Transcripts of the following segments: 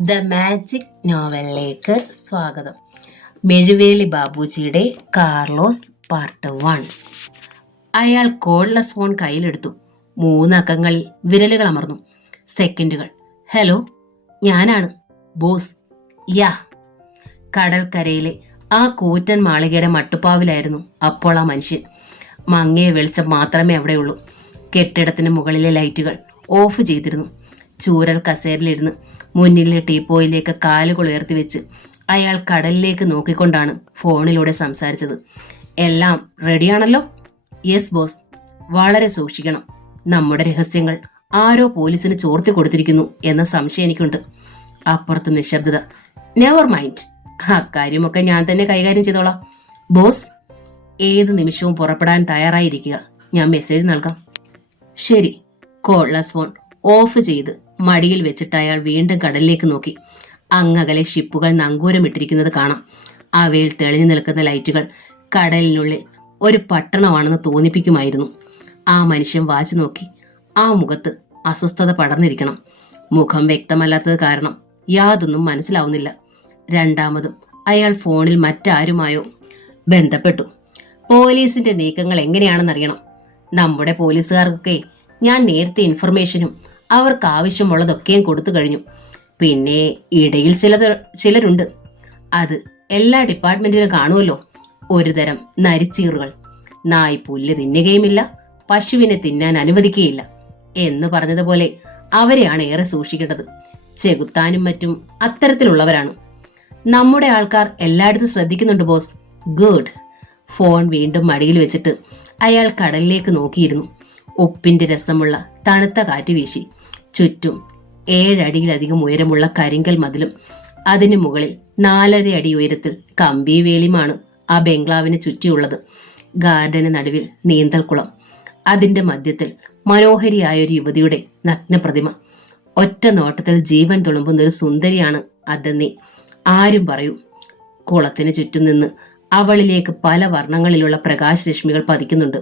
The magic നോവലിലേക്ക് സ്വാഗതം. മെഴുവേലി ബാബുജിയുടെ കാർലോസ് പാർട്ട് 1. അയാൾ കോഡ്ലെസ് ഫോൺ കയ്യിലെടുത്തു. 3 അക്കങ്ങളിൽ വിരലുകൾ അമർന്നു. സെക്കൻഡുകൾ. ഹലോ, ഞാനാണ് ബോസ്. യാ. കടൽക്കരയിലെ ആ കൂറ്റൻ മാളികയുടെ മട്ടുപ്പാവിലായിരുന്നു അപ്പോൾ ആ മനുഷ്യൻ. മങ്ങിയ വെളിച്ചം മാത്രമേ അവിടെയുള്ളൂ. കെട്ടിടത്തിന് മുകളിലെ ലൈറ്റുകൾ ഓഫ് ചെയ്തിരുന്നു. ചൂരൽ കസേരയിലിരുന്ന് മുന്നിലെ ടീപ്പോയിലേക്ക് കാലുകൾ ഉയർത്തി വെച്ച് അയാൾ കടലിലേക്ക് നോക്കിക്കൊണ്ടാണ് ഫോണിലൂടെ സംസാരിച്ചത്. എല്ലാം റെഡിയാണല്ലോ? Yes boss. വളരെ സൂക്ഷിക്കണം. നമ്മുടെ രഹസ്യങ്ങൾ ആരോ പോലീസിന് ചോർത്തി കൊടുത്തിരിക്കുന്നു എന്ന സംശയം എനിക്കുണ്ട്. അപ്പുറത്ത് നിശബ്ദത. നെവർ മൈൻഡ്, അക്കാര്യമൊക്കെ ഞാൻ തന്നെ കൈകാര്യം ചെയ്തോളാം ബോസ്. ഏത് നിമിഷവും പുറപ്പെടാൻ തയ്യാറായിരിക്കുക. ഞാൻ മെസ്സേജ് നൽകാം. ശരി. കോഡ്ലെസ് ഫോൺ ഓഫ് ചെയ്ത് മടിയിൽ വെച്ചിട്ട് അയാൾ വീണ്ടും കടലിലേക്ക് നോക്കി. അങ്ങകലെ ഷിപ്പുകൾ നങ്കൂരമിട്ടിരിക്കുന്നത് കാണാം. അവയിൽ തെളിഞ്ഞു നിൽക്കുന്ന ലൈറ്റുകൾ കടലിനുള്ളിൽ ഒരു പട്ടണമാണെന്ന് തോന്നിപ്പിക്കുമായിരുന്നു. ആ മനുഷ്യൻ വാച്ച് നോക്കി. ആ മുഖത്ത് അസ്വസ്ഥത പടർന്നിരിക്കണം. മുഖം വ്യക്തമല്ലാത്തത് കാരണം യാതൊന്നും മനസ്സിലാവുന്നില്ല. രണ്ടാമതും അയാൾ ഫോണിൽ മറ്റാരുമായോ ബന്ധപ്പെട്ടു. പോലീസിന്റെ നീക്കങ്ങൾ എങ്ങനെയാണെന്നറിയണം. നമ്മുടെ പോലീസുകാർക്കൊക്കെ ഞാൻ നേരത്തെ ഇൻഫർമേഷനും അവർക്ക് ആവശ്യമുള്ളതൊക്കെയും കൊടുത്തു കഴിഞ്ഞു. പിന്നെ ഇടയിൽ ചിലരുണ്ട്. അത് എല്ലാ ഡിപ്പാർട്ട്മെന്റിലും കാണുമല്ലോ. ഒരു തരം നരിച്ചീറുകൾ. നായ് പുല്ല് തിന്നുകയുമില്ല, പശുവിനെ തിന്നാൻ അനുവദിക്കുകയില്ല എന്ന് പറഞ്ഞതുപോലെ അവരെയാണ് ഏറെ സൂക്ഷിക്കേണ്ടത്. ചെകുത്താനും മറ്റും അത്തരത്തിലുള്ളവരാണ്. നമ്മുടെ ആൾക്കാർ എല്ലായിടത്തും ശ്രദ്ധിക്കുന്നുണ്ട് ബോസ്. ഗുഡ്. ഫോൺ വീണ്ടും മടിയിൽ വെച്ചിട്ട് അയാൾ കടലിലേക്ക് നോക്കിയിരുന്നു. ഉപ്പിന്റെ രസമുള്ള തണുത്ത കാറ്റ് വീശി. ചുറ്റും 7 അടിയിലധികം ഉയരമുള്ള കരിങ്കൽ മതിലും അതിനു മുകളിൽ 4.5 അടി ഉയരത്തിൽ കമ്പി വേലിയുമാണ് ആ ബംഗ്ലാവിന് ചുറ്റിയുള്ളത്. ഗാർഡന് നടുവിൽ നീന്തൽക്കുളം. അതിന്റെ മധ്യത്തിൽ മനോഹരിയായൊരു യുവതിയുടെ നഗ്നപ്രതിമ. ഒറ്റ നോട്ടത്തിൽ ജീവൻ തുളുമ്പുന്ന ഒരു സുന്ദരിയാണ് അതെന്നേ ആരും പറയൂ. കുളത്തിന് ചുറ്റും നിന്ന് അവളിലേക്ക് പല വർണ്ണങ്ങളിലുള്ള പ്രകാശരശ്മികൾ പതിക്കുന്നുണ്ട്.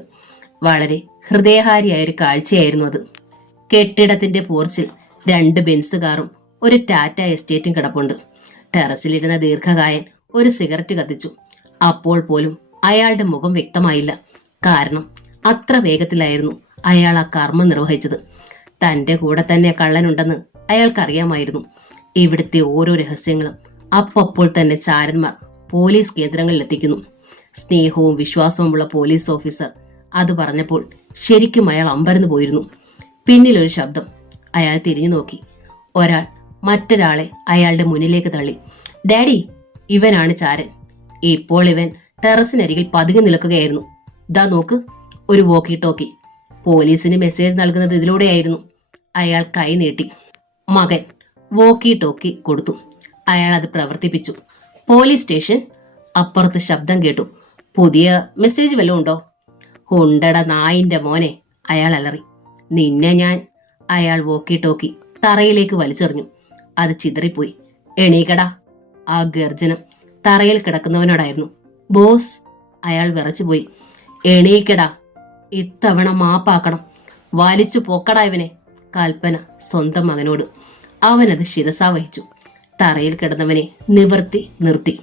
വളരെ ഹൃദയഹാരിയായൊരു കാഴ്ചയായിരുന്നു അത്. കെട്ടിടത്തിന്റെ പോർച്ചിൽ 2 ബെൻസ് കാറും ഒരു ടാറ്റ എസ്റ്റേറ്റും കിടപ്പുണ്ട്. ടെറസിലിരുന്ന ദീർഘകായൻ ഒരു സിഗരറ്റ് കത്തിച്ചു. അപ്പോൾ പോലും അയാളുടെ മുഖം വ്യക്തമായില്ല. കാരണം അത്ര വേഗത്തിലായിരുന്നു അയാൾ ആ കർമ്മം നിർവഹിച്ചത്. തന്റെ കൂടെ തന്നെ കള്ളനുണ്ടെന്ന് അയാൾക്കറിയാമായിരുന്നു. ഇവിടുത്തെ ഓരോ രഹസ്യങ്ങളും അപ്പോൾ തന്നെ ചാരന്മാർ പോലീസ് കേന്ദ്രങ്ങളിൽ എത്തിക്കുന്നു. സ്നേഹവും വിശ്വാസവുമുള്ള പോലീസ് ഓഫീസർ അത് പറഞ്ഞപ്പോൾ ശരിക്കും അയാൾ അമ്പരന്ന് പോയിരുന്നു. പിന്നിലൊരു ശബ്ദം. അയാൾ തിരിഞ്ഞു നോക്കി. ഒരാൾ മറ്റൊരാളെ അയാളുടെ മുന്നിലേക്ക് തള്ളി. ഡാഡി, ഇവനാണ് ചാരൻ. ഇപ്പോൾ ഇവൻ ടെറസിനരികിൽ പതുങ്ങി നിൽക്കുകയായിരുന്നു. ദാ നോക്ക്, ഒരു വോക്കി ടോക്കി. പോലീസിന് മെസ്സേജ് നൽകുന്നത് ഇതിലൂടെയായിരുന്നു. അയാൾ കൈ നീട്ടി. മകൻ വോക്കി ടോക്കി കൊടുത്തു. അയാൾ അത് പ്രവർത്തിപ്പിച്ചു. Police station. അപ്പുറത്ത് ശബ്ദം കേട്ടു. പുതിയ മെസ്സേജ് വല്ലതും ഉണ്ടോ? ഉണ്ടട നായിന്റെ മോനെ, അയാൾ അലറി. നിന്നെ ഞാൻ. അയാൾ വോക്കി ടോക്കി തറയിലേക്ക് വലിച്ചെറിഞ്ഞു. അത് ചിതറിപ്പോയി. എണീക്കടാ. ആ ഗർജനം തറയിൽ കിടക്കുന്നവനോടായിരുന്നു. ബോസ്. അയാൾ വിറച്ചുപോയി. എണീക്കടാ, ഇത്തവണ മാപ്പാക്കണം. വലിച്ചു പോക്കടാ ഇവനെ. കൽപ്പന സ്വന്തം മകനോട്. അവനത് ശിരസാ വഹിച്ചു. തറയിൽ കിടന്നവനെ നിവർത്തി നിർത്തി.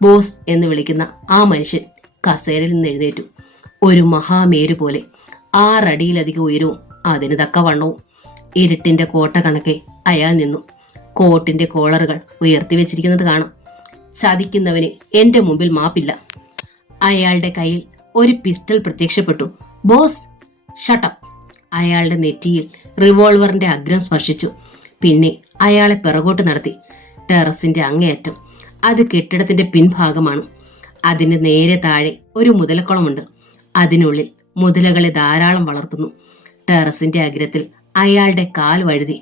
ബോസ് എന്ന് വിളിക്കുന്ന ആ മനുഷ്യൻ കസേരയിൽ നിന്ന് എഴുന്നേറ്റു. ഒരു മഹാമേരു പോലെ. 6 അടിയിലധികം ഉയരവും അതിന് തക്ക വണ്ണവും. ഇരുട്ടിന്റെ കോട്ട കണക്കെ അയാൾ നിന്നു. കോട്ടിന്റെ കോളറുകൾ ഉയർത്തി വെച്ചിരിക്കുന്നത് കാണാം. ചതിക്കുന്നവന് എന്റെ മുമ്പിൽ മാപ്പില്ല. അയാളുടെ കയ്യിൽ ഒരു പിസ്റ്റൾ പ്രത്യക്ഷപ്പെട്ടു. Boss, shut up. അയാളുടെ നെറ്റിയിൽ റിവോൾവറിന്റെ അഗ്രം സ്പർശിച്ചു. പിന്നെ അയാളെ പിറകോട്ട് നടത്തി. ടെറസിന്റെ അങ്ങേയറ്റം. അത് കെട്ടിടത്തിന്റെ പിൻഭാഗമാണ്. അതിന് നേരെ താഴെ ഒരു മുതലക്കുളമുണ്ട്. അതിനുള്ളിൽ മുതലകളെ ധാരാളം വളർത്തുന്നു. ടെറസിന്റെ അഗ്രത്തിൽ അയാളുടെ കാൽ വഴുതി.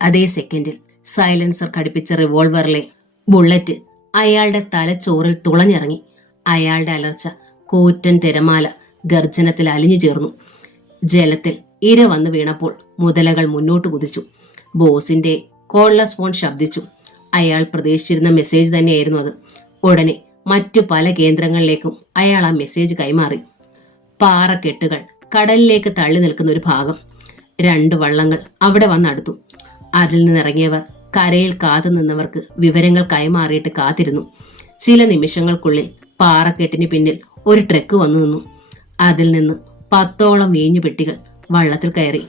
അതേ സെക്കൻഡിൽ സൈലൻസർ ഘടിപ്പിച്ച റിവോൾവറിലെ ബുള്ളറ്റ് അയാളുടെ തലച്ചോറിൽ തുളഞ്ഞിറങ്ങി. അയാളുടെ അലർച്ച കൂറ്റൻ തിരമാല ഗർജനത്തിൽ അലിഞ്ഞു ചേർന്നു. ജലത്തിൽ ഇര വന്നു വീണപ്പോൾ മുതലകൾ മുന്നോട്ട് കുതിച്ചു. ബോസിന്റെ കോഡ്ലെസ് ഫോൺ ശബ്ദിച്ചു. അയാൾ പ്രതീക്ഷിച്ചിരുന്ന മെസ്സേജ് തന്നെയായിരുന്നു അത്. ഉടനെ മറ്റു പല കേന്ദ്രങ്ങളിലേക്കും അയാൾ ആ മെസ്സേജ് കൈമാറി. പാറക്കെട്ടുകൾ കടലിലേക്ക് തള്ളി നിൽക്കുന്ന ഒരു ഭാഗം. 2 വള്ളങ്ങൾ അവിടെ വന്നടുത്തു. അതിൽ നിന്നിറങ്ങിയവർ കരയിൽ കാത്തു നിന്നവർക്ക് വിവരങ്ങൾ കൈമാറിയിട്ട് കാത്തിരുന്നു. ചില നിമിഷങ്ങൾക്കുള്ളിൽ പാറക്കെട്ടിന് പിന്നിൽ ഒരു ട്രക്ക് വന്നു നിന്നു. അതിൽ നിന്ന് 10ഓളം വീഞ്ഞു പെട്ടികൾ വള്ളത്തിൽ കയറി.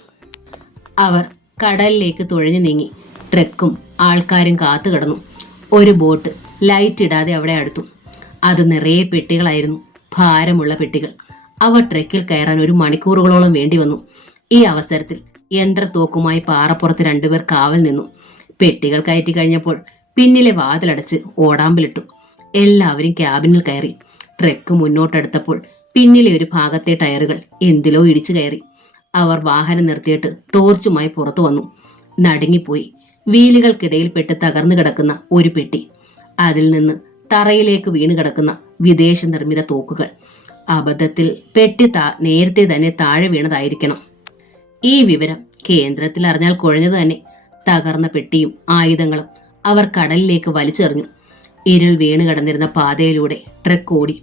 അവർ കടലിലേക്ക് തുഴഞ്ഞു നീങ്ങി. ട്രക്കും ആൾക്കാരും കാത്തു കിടന്നു. ഒരു ബോട്ട് ലൈറ്റ് ഇടാതെ അവിടെ അടുത്തു. അത് നിറയെ പെട്ടികളായിരുന്നു, ഭാരമുള്ള പെട്ടികൾ. അവ ട്രക്കിൽ കയറാൻ 1 മണിക്കൂറുകളോളം വേണ്ടി വന്നു. ഈ അവസരത്തിൽ യന്ത്രത്തോക്കുമായി പാറപ്പുറത്ത് 2 പേർ കാവൽ നിന്നു. പെട്ടികൾ കയറ്റി കഴിഞ്ഞപ്പോൾ പിന്നിലെ വാതിലടച്ച് ഓടാമ്പലിട്ടു. എല്ലാവരും ക്യാബിനിൽ കയറി. ട്രക്ക് മുന്നോട്ടെടുത്തപ്പോൾ പിന്നിലെ ഒരു ഭാഗത്തെ ടയറുകൾ എന്തിലോ ഇടിച്ചു കയറി. അവർ വാഹനം നിർത്തിയിട്ട് ടോർച്ചുമായി പുറത്തു വന്നു. നടുങ്ങിപ്പോയി. വീലുകൾക്കിടയിൽപ്പെട്ട് തകർന്നു കിടക്കുന്ന ഒരു പെട്ടി. അതിൽ നിന്ന് തറയിലേക്ക് വീണ് കിടക്കുന്ന വിദേശ നിർമ്മിത തോക്കുകൾ. അബദ്ധത്തിൽ പെട്ടി നേരത്തെ തന്നെ താഴെ വീണതായിരിക്കണം. ഈ വിവരം കേന്ദ്രത്തിൽ അറിഞ്ഞാൽ കുഴഞ്ഞത് തന്നെ. തകർന്ന പെട്ടിയും ആയുധങ്ങളും അവർ കടലിലേക്ക് വലിച്ചെറിഞ്ഞു. ഇരുൾ വീണ് കിടന്നിരുന്ന പാതയിലൂടെ ട്രക്ക് ഓടി.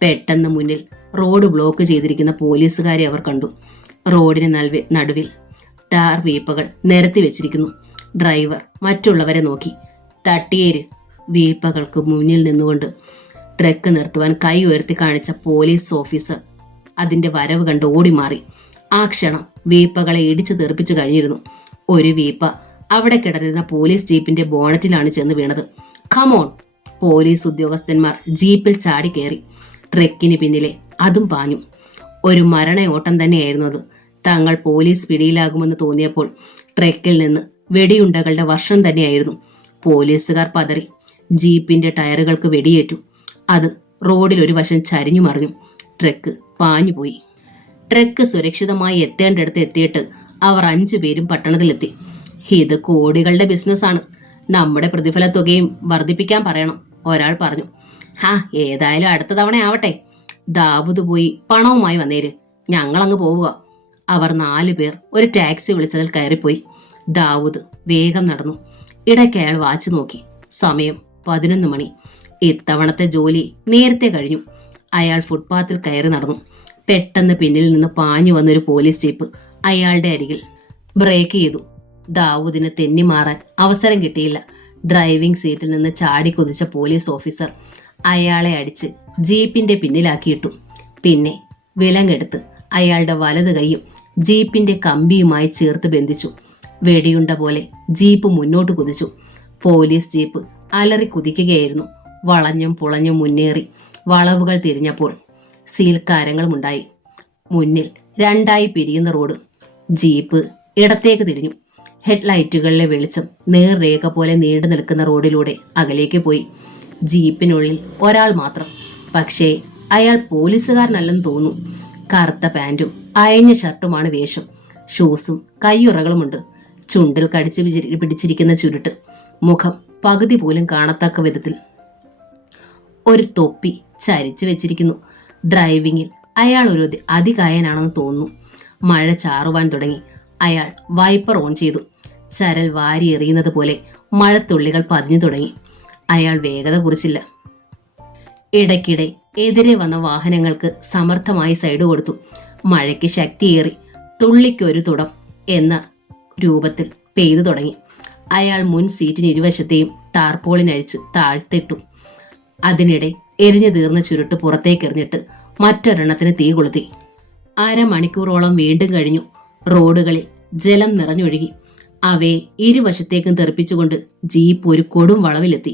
പെട്ടെന്ന് മുന്നിൽ റോഡ് ബ്ലോക്ക് ചെയ്തിരിക്കുന്ന പോലീസുകാരെ അവർ കണ്ടു. റോഡിന് നടുവിൽ ടാർ വീപ്പകൾ നിരത്തി വെച്ചിരിക്കുന്നു. ഡ്രൈവർ മറ്റുള്ളവരെ നോക്കി. തട്ടിയേര്. വീപ്പകൾക്ക് മുന്നിൽ നിന്നുകൊണ്ട് ട്രക്ക് നിർത്തുവാൻ കൈ ഉയർത്തി കാണിച്ച പോലീസ് ഓഫീസർ അതിന്റെ വരവ് കണ്ട് ഓടിമാറി. ആ ക്ഷണം വീപ്പകളെ ഇടിച്ചു തെറിപ്പിച്ചു കഴിഞ്ഞിരുന്നു. ഒരു വീപ്പ അവിടെ കിടന്നിരുന്ന പോലീസ് ജീപ്പിന്റെ ബോണറ്റിലാണ് ചെന്ന് വീണത്. കമോൺ! പോലീസ് ഉദ്യോഗസ്ഥന്മാർ ജീപ്പിൽ ചാടി കയറി. ട്രക്കിന് പിന്നിലെ അതും പാഞ്ഞു. ഒരു മരണയോട്ടം തന്നെയായിരുന്നു അത്. തങ്ങൾ പോലീസ് പിടിയിലാകുമെന്ന് തോന്നിയപ്പോൾ ട്രക്കിൽ നിന്ന് വെടിയുണ്ടകളുടെ വർഷം തന്നെയായിരുന്നു. പോലീസുകാർ പതറി. ജീപ്പിന്റെ ടയറുകൾക്ക് വെടിയേറ്റു. അത് റോഡിൽ ഒരു വശം ചരിഞ്ഞു മറിഞ്ഞു. ട്രക്ക് പാഞ്ഞുപോയി. ട്രക്ക് സുരക്ഷിതമായി എത്തേണ്ടടുത്ത് എത്തിയിട്ട് അവർ 5 പേരും പട്ടണത്തിലെത്തി. ഇത് കോടികളുടെ ബിസിനസ്സാണ്. നമ്മുടെ പ്രതിഫല തുകയും വർദ്ധിപ്പിക്കാൻ പറയണം, ഒരാൾ പറഞ്ഞു. ഏതായാലും അടുത്ത തവണ ആവട്ടെ. ദാവൂദ് പോയി പണവുമായി വന്നേര്, ഞങ്ങളങ്ങ് പോവുക. അവർ 4 പേർ ഒരു ടാക്സി വിളിച്ചതിൽ കയറിപ്പോയി. ദാവൂദ് വേഗം നടന്നു. ഇടയ്ക്ക് അയാൾ വാച്ച് നോക്കി. സമയം 11 മണി. ഇത്തവണത്തെ ജോലി നേരത്തെ കഴിഞ്ഞു. അയാൾ ഫുട്പാത്തിൽ കയറി നടന്നു. പെട്ടെന്ന് പിന്നിൽ നിന്ന് പാഞ്ഞു വന്നൊരു പോലീസ് ജീപ്പ് അയാളുടെ അരികിൽ ബ്രേക്ക് ചെയ്തു. ദാവൂദിന് തെന്നിമാറാൻ അവസരം കിട്ടിയില്ല. ഡ്രൈവിംഗ് സീറ്റിൽ നിന്ന് ചാടി കുതിച്ച പോലീസ് ഓഫീസർ അയാളെ അടിച്ച് ജീപ്പിന്റെ പിന്നിലാക്കിയിട്ടു. പിന്നെ വിലങ്ങെടുത്ത് അയാളുടെ വലത് കൈയും ജീപ്പിന്റെ കമ്പിയുമായി ചേർത്ത് ബന്ധിച്ചു. വെടിയുണ്ട പോലെ ജീപ്പ് മുന്നോട്ട് കുതിച്ചു. പോലീസ് ജീപ്പ് അലറി കുതിക്കുകയായിരുന്നു. വളഞ്ഞും പുളഞ്ഞും മുന്നേറി വളവുകൾ തിരിഞ്ഞപ്പോൾ സീൽക്കാരങ്ങളുമുണ്ടായി. മുന്നിൽ 2ആയി പിരിയുന്ന റോഡ്. ജീപ്പ് ഇടത്തേക്ക് തിരിഞ്ഞു. ഹെഡ്ലൈറ്റുകളിലെ വെളിച്ചം നേർരേഖ പോലെ നീണ്ടു നിൽക്കുന്ന റോഡിലൂടെ അകലേക്ക് പോയി. ജീപ്പിനുള്ളിൽ ഒരാൾ മാത്രം. പക്ഷേ അയാൾ പോലീസുകാരനല്ലെന്ന് തോന്നുന്നു. കറുത്ത പാൻറ്റും അയഞ്ഞ ഷർട്ടുമാണ് വേഷം. ഷൂസും കയ്യുറകളുമുണ്ട്. ചുണ്ടിൽ കടിച്ചു പിടിച്ചിരിക്കുന്ന ചുരുട്ട്. മുഖം പകുതി പോലും കാണത്തക്ക വിധത്തിൽ ഒരു തൊപ്പി ചരിച്ചു വെച്ചിരിക്കുന്നു. ഡ്രൈവിങ്ങിൽ അയാൾ ഒരു അതികായനാണെന്ന് തോന്നുന്നു. മഴ ചാറുവാൻ തുടങ്ങി. അയാൾ വൈപ്പർ ഓൺ ചെയ്തു. ചരൽ വാരി എറിയുന്നത് പോലെ മഴത്തുള്ളികൾ പതിഞ്ഞു തുടങ്ങി. അയാൾ വേഗത കുറിച്ചില്ല. ഇടയ്ക്കിടെ എതിരെ വന്ന വാഹനങ്ങൾക്ക് സമർത്ഥമായി സൈഡ് കൊടുത്തു. മഴയ്ക്ക് ശക്തിയേറി. തുള്ളിക്കൊരു തുടം എന്ന രൂപത്തിൽ പെയ്തു തുടങ്ങി. അയാൾ മുൻ സീറ്റിന് ഇരുവശത്തെയും ടാർപോളിനഴിച്ച് താഴ്ത്തിട്ടു. അതിനിടെ എരിഞ്ഞു തീർന്ന ചുരുട്ട് പുറത്തേക്കെറിഞ്ഞിട്ട് മറ്റൊരെണ്ണത്തിന് തീ കൊളുത്തി. 1/2 മണിക്കൂറോളം വീണ്ടും കഴിഞ്ഞു. റോഡുകളിൽ ജലം നിറഞ്ഞൊഴുകി. അവയെ ഇരുവശത്തേക്കും തെറിപ്പിച്ചുകൊണ്ട് ജീപ്പ് ഒരു കൊടും വളവിലെത്തി.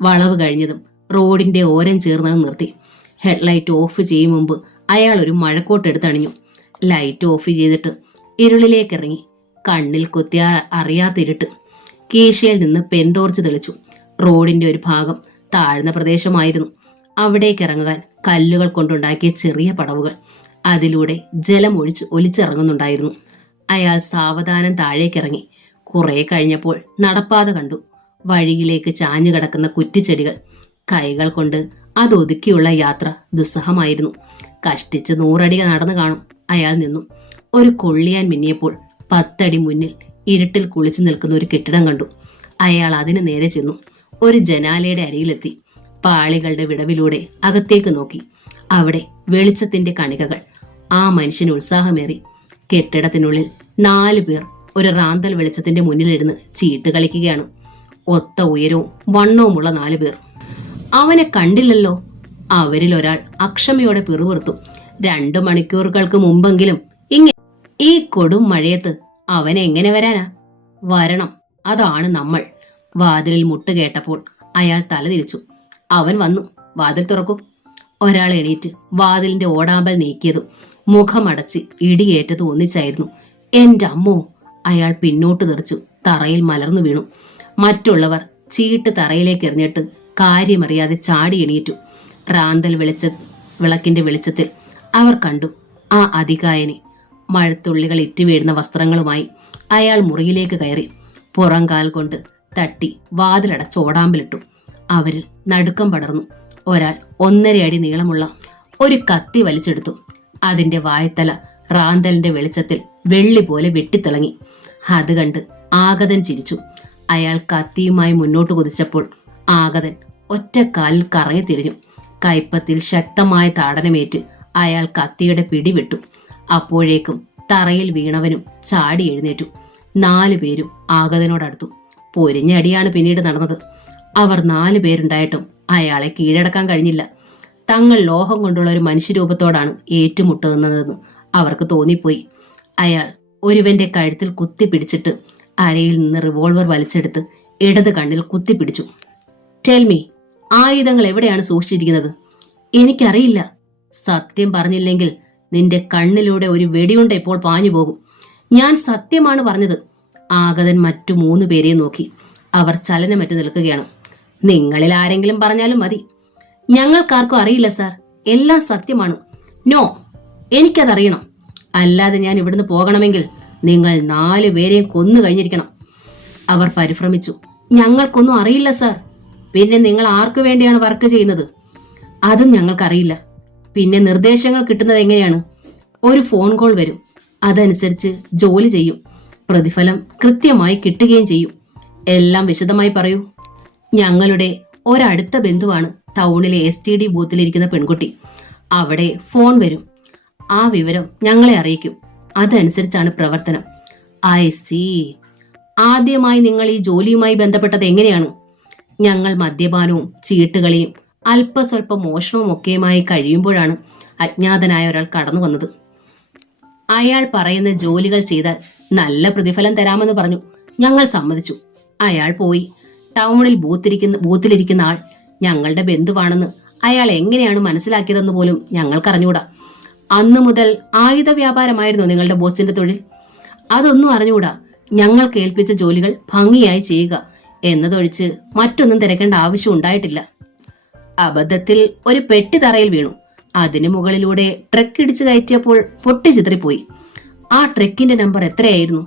വളവ് കഴിഞ്ഞതും റോഡിന്റെ ഓരം ചേർന്നത് നിർത്തി. ഹെഡ്ലൈറ്റ് ഓഫ് ചെയ്യും മുമ്പ് അയാൾ ഒരു മഴക്കോട്ടെടുത്തണിഞ്ഞു. ലൈറ്റ് ഓഫ് ചെയ്തിട്ട് ഇരുളിലേക്കിറങ്ങി. കണ്ണിൽ കൊത്തിയാ അറിയാത്തിരുട്ട്. കീശയിൽ നിന്ന് പെൻടോർച്ച് തെളിച്ചു. റോഡിന്റെ ഒരു ഭാഗം താഴ്ന്ന പ്രദേശമായിരുന്നു. അവിടേക്കിറങ്ങാൻ കല്ലുകൾ കൊണ്ടുണ്ടാക്കിയ ചെറിയ പടവുകൾ. അതിലൂടെ ജലം ഒലിച്ചിറങ്ങുന്നുണ്ടായിരുന്നു. അയാൾ സാവധാനം താഴേക്കിറങ്ങി. കുറെ കഴിഞ്ഞപ്പോൾ നടപ്പാത കണ്ടു. വഴിയിലേക്ക് ചാഞ്ഞു കിടക്കുന്ന കുറ്റിച്ചെടികൾ. കൈകൾ കൊണ്ട് അതൊതുക്കിയുള്ള യാത്ര ദുസ്സഹമായിരുന്നു. കഷ്ടിച്ച് 100 അടി നടന്നു കാണും. അയാൾ നിന്നു. ഒരു കൊള്ളിയാൻ മിന്നിയപ്പോൾ 10 അടി മുന്നിൽ ഇരുട്ടിൽ കുളിച്ചു നിൽക്കുന്ന ഒരു കെട്ടിടം കണ്ടു. അയാൾ അതിന് നേരെ ചെന്നു. ഒരു ജനാലയുടെ അരികിലെത്തി. പാളികളുടെ വിടവിലൂടെ അകത്തേക്ക് നോക്കി. അവിടെ വെളിച്ചത്തിന്റെ കണികകൾ. ആ മനുഷ്യന് ഉത്സാഹമേറി. കെട്ടിടത്തിനുള്ളിൽ 4 പേർ ഒരു റാന്തൽ വെളിച്ചത്തിന്റെ മുന്നിലിരുന്ന് ചീട്ട് കളിക്കുകയാണ്. ഒത്ത ഉയരവും വണ്ണവുമുള്ള 4 പേർ. അവനെ കണ്ടില്ലല്ലോ. അവരിൽ ഒരാൾ അക്ഷമയോടെ പിറുപിറുത്തു. 2 മണിക്കൂറുകൾക്ക് മുമ്പെങ്കിലും ഈ കൊടും മഴയത്ത് അവൻ എങ്ങനെ വരാനാ? വരണം, അതാണ് നമ്മൾ. വാതിലിൽ മുട്ട് കേട്ടപ്പോൾ അയാൾ തലതിരിച്ചു. അവൻ വന്നു. വാതിൽ തുറക്കൂ. ഒരാൾ എണീറ്റ് വാതിലിന്റെ ഓടാമ്പൽ നീക്കിയതും മുഖമടച്ച് ഇടിയേറ്റതും ഒന്നിച്ചായിരുന്നു. എന്റെ അമ്മോ! അയാൾ പിന്നോട്ട് തെറിച്ചു തറയിൽ മലർന്നു വീണു. മറ്റുള്ളവർ ചീട്ട് തറയിലേക്ക് എറിഞ്ഞിട്ട് കാര്യമറിയാതെ ചാടി എണീറ്റു. റാന്തൽ വിളക്കിന്റെ വെളിച്ചത്തിൽ അവർ കണ്ടു ആ അതികായനെ. മഴത്തുള്ളികൾ ഇറ്റുവീഴുന്ന വസ്ത്രങ്ങളുമായി അയാൾ മുറിയിലേക്ക് കയറി പുറംകാൽ കൊണ്ട് തട്ടി വാതിലടച്ച് ഓടാമ്പലിട്ടു. അവരിൽ നടുക്കം പടർന്നു. ഒരാൾ 1.5 അടി നീളമുള്ള ഒരു കത്തി വലിച്ചെടുത്തു. അതിന്റെ വായത്തല റാന്തലിന്റെ വെളിച്ചത്തിൽ വെള്ളി പോലെ വെട്ടിത്തിളങ്ങി. അത് കണ്ട് ആഗതൻ ചിരിച്ചു. അയാൾ കത്തിയുമായി മുന്നോട്ട് കുതിച്ചപ്പോൾ ആഗതൻ ഒറ്റക്കാലിൽ കറങ്ങി തിരിഞ്ഞു. കൈപ്പത്തിൽ ശക്തമായ താടനമേറ്റ് അയാൾ കത്തിയുടെ പിടിവിട്ടു. അപ്പോഴേക്കും തറയിൽ വീണവനും ചാടി എഴുന്നേറ്റു. 4 പേരും ആഗതനോടടുത്തു. പൊരിഞ്ഞ അടിയാണ് പിന്നീട് നടന്നത്. അവർ 4 പേരുണ്ടായിട്ടും അയാളെ കീഴടക്കാൻ കഴിഞ്ഞില്ല. തങ്ങൾ ലോഹം കൊണ്ടുള്ള ഒരു മനുഷ്യരൂപത്തോടാണ് ഏറ്റുമുട്ടുന്നതെന്ന് അവർക്ക് തോന്നിപ്പോയി. അയാൾ ഒരുവന്റെ കഴുത്തിൽ കുത്തിപ്പിടിച്ചിട്ട് അരയിൽ നിന്ന് റിവോൾവർ വലിച്ചെടുത്ത് ഇടത് കണ്ണിൽ കുത്തിപ്പിടിച്ചു. ടെൽ മീ, ആയുധങ്ങൾ എവിടെയാണ് സൂക്ഷിച്ചിരിക്കുന്നത്? എനിക്കറിയില്ല. സത്യം പറഞ്ഞില്ലെങ്കിൽ നിന്റെ കണ്ണിലൂടെ ഒരു വെടിയുണ്ട ഇപ്പോൾ പാഞ്ഞു പോകും. ഞാൻ സത്യമാണ് പറഞ്ഞത്. ആഗതൻ മറ്റു 3 പേരെയും നോക്കി. അവർ ചലനമറ്റ് നിൽക്കുകയാണ്. നിങ്ങളിൽ ആരെങ്കിലും പറഞ്ഞാലും മതി. ഞങ്ങൾക്കാർക്കും അറിയില്ല സാർ, എല്ലാം സത്യമാണ്. നോ, എനിക്കതറിയണം. അല്ലാതെ ഞാൻ ഇവിടുന്ന് പോകണമെങ്കിൽ നിങ്ങൾ 4 പേരെയും കൊന്നു കഴിഞ്ഞിരിക്കണം. അവർ പരിഭ്രമിച്ചു. ഞങ്ങൾക്കൊന്നും അറിയില്ല സാർ. പിന്നെ നിങ്ങൾ ആർക്കു വേണ്ടിയാണ് വർക്ക് ചെയ്യുന്നത്? അതും ഞങ്ങൾക്കറിയില്ല. പിന്നെ നിർദ്ദേശങ്ങൾ കിട്ടുന്നത് എങ്ങനെയാണ്? ഒരു ഫോൺ കോൾ വരും, അതനുസരിച്ച് ജോലി ചെയ്യും. പ്രതിഫലം കൃത്യമായി കിട്ടുകയും ചെയ്യും. എല്ലാം വിശദമായി പറയൂ. ഞങ്ങളുടെ ഒരടുത്ത ബന്ധുവാണ് ടൗണിലെ STD ബൂത്തിലിരിക്കുന്ന പെൺകുട്ടി. അവിടെ ഫോൺ വരും. ആ വിവരം ഞങ്ങളെ അറിയിക്കും. അതനുസരിച്ചാണ് പ്രവർത്തനം. I see. ആദ്യമായി നിങ്ങൾ ഈ ജോലിയുമായി ബന്ധപ്പെട്ടത് എങ്ങനെയാണ്? ഞങ്ങൾ മദ്യപാനവും ചീട്ടുകളിയും അല്പസ്വല്പം മോഷണവും ഒക്കെയുമായി കഴിയുമ്പോഴാണ് അജ്ഞാതനായ ഒരാൾ കടന്നു വന്നത്. അയാൾ പറയുന്ന ജോലികൾ ചെയ്താൽ നല്ല പ്രതിഫലം തരാമെന്ന് പറഞ്ഞു. ഞങ്ങൾ സമ്മതിച്ചു. അയാൾ പോയി. ടൗണിൽ ബൂത്തിലിരിക്കുന്ന ആൾ ഞങ്ങളുടെ ബന്ധുവാണെന്ന് അയാൾ എങ്ങനെയാണ് മനസ്സിലാക്കിയതെന്ന് പോലും ഞങ്ങൾക്കറിഞ്ഞൂടാ. അന്നു മുതൽ ആയുധ വ്യാപാരമായിരുന്നു നിങ്ങളുടെ ബോസിന്റെ തൊഴിൽ? അതൊന്നും അറിഞ്ഞുകൂടാ. ഞങ്ങൾക്ക് ഏൽപ്പിച്ച ജോലികൾ ഭംഗിയായി ചെയ്യുക എന്നതൊഴിച്ച് മറ്റൊന്നും തിരക്കേണ്ട ആവശ്യം ഉണ്ടായിട്ടില്ല. അബദ്ധത്തിൽ ഒരു പെട്ടി തറയിൽ വീണു. അതിനു മുകളിലൂടെ ട്രക്ക് ഇടിച്ചു കയറ്റിയപ്പോൾ പൊട്ടിച്ചിതറിപ്പോയി. ആ ട്രക്കിന്റെ നമ്പർ എത്രയായിരുന്നു?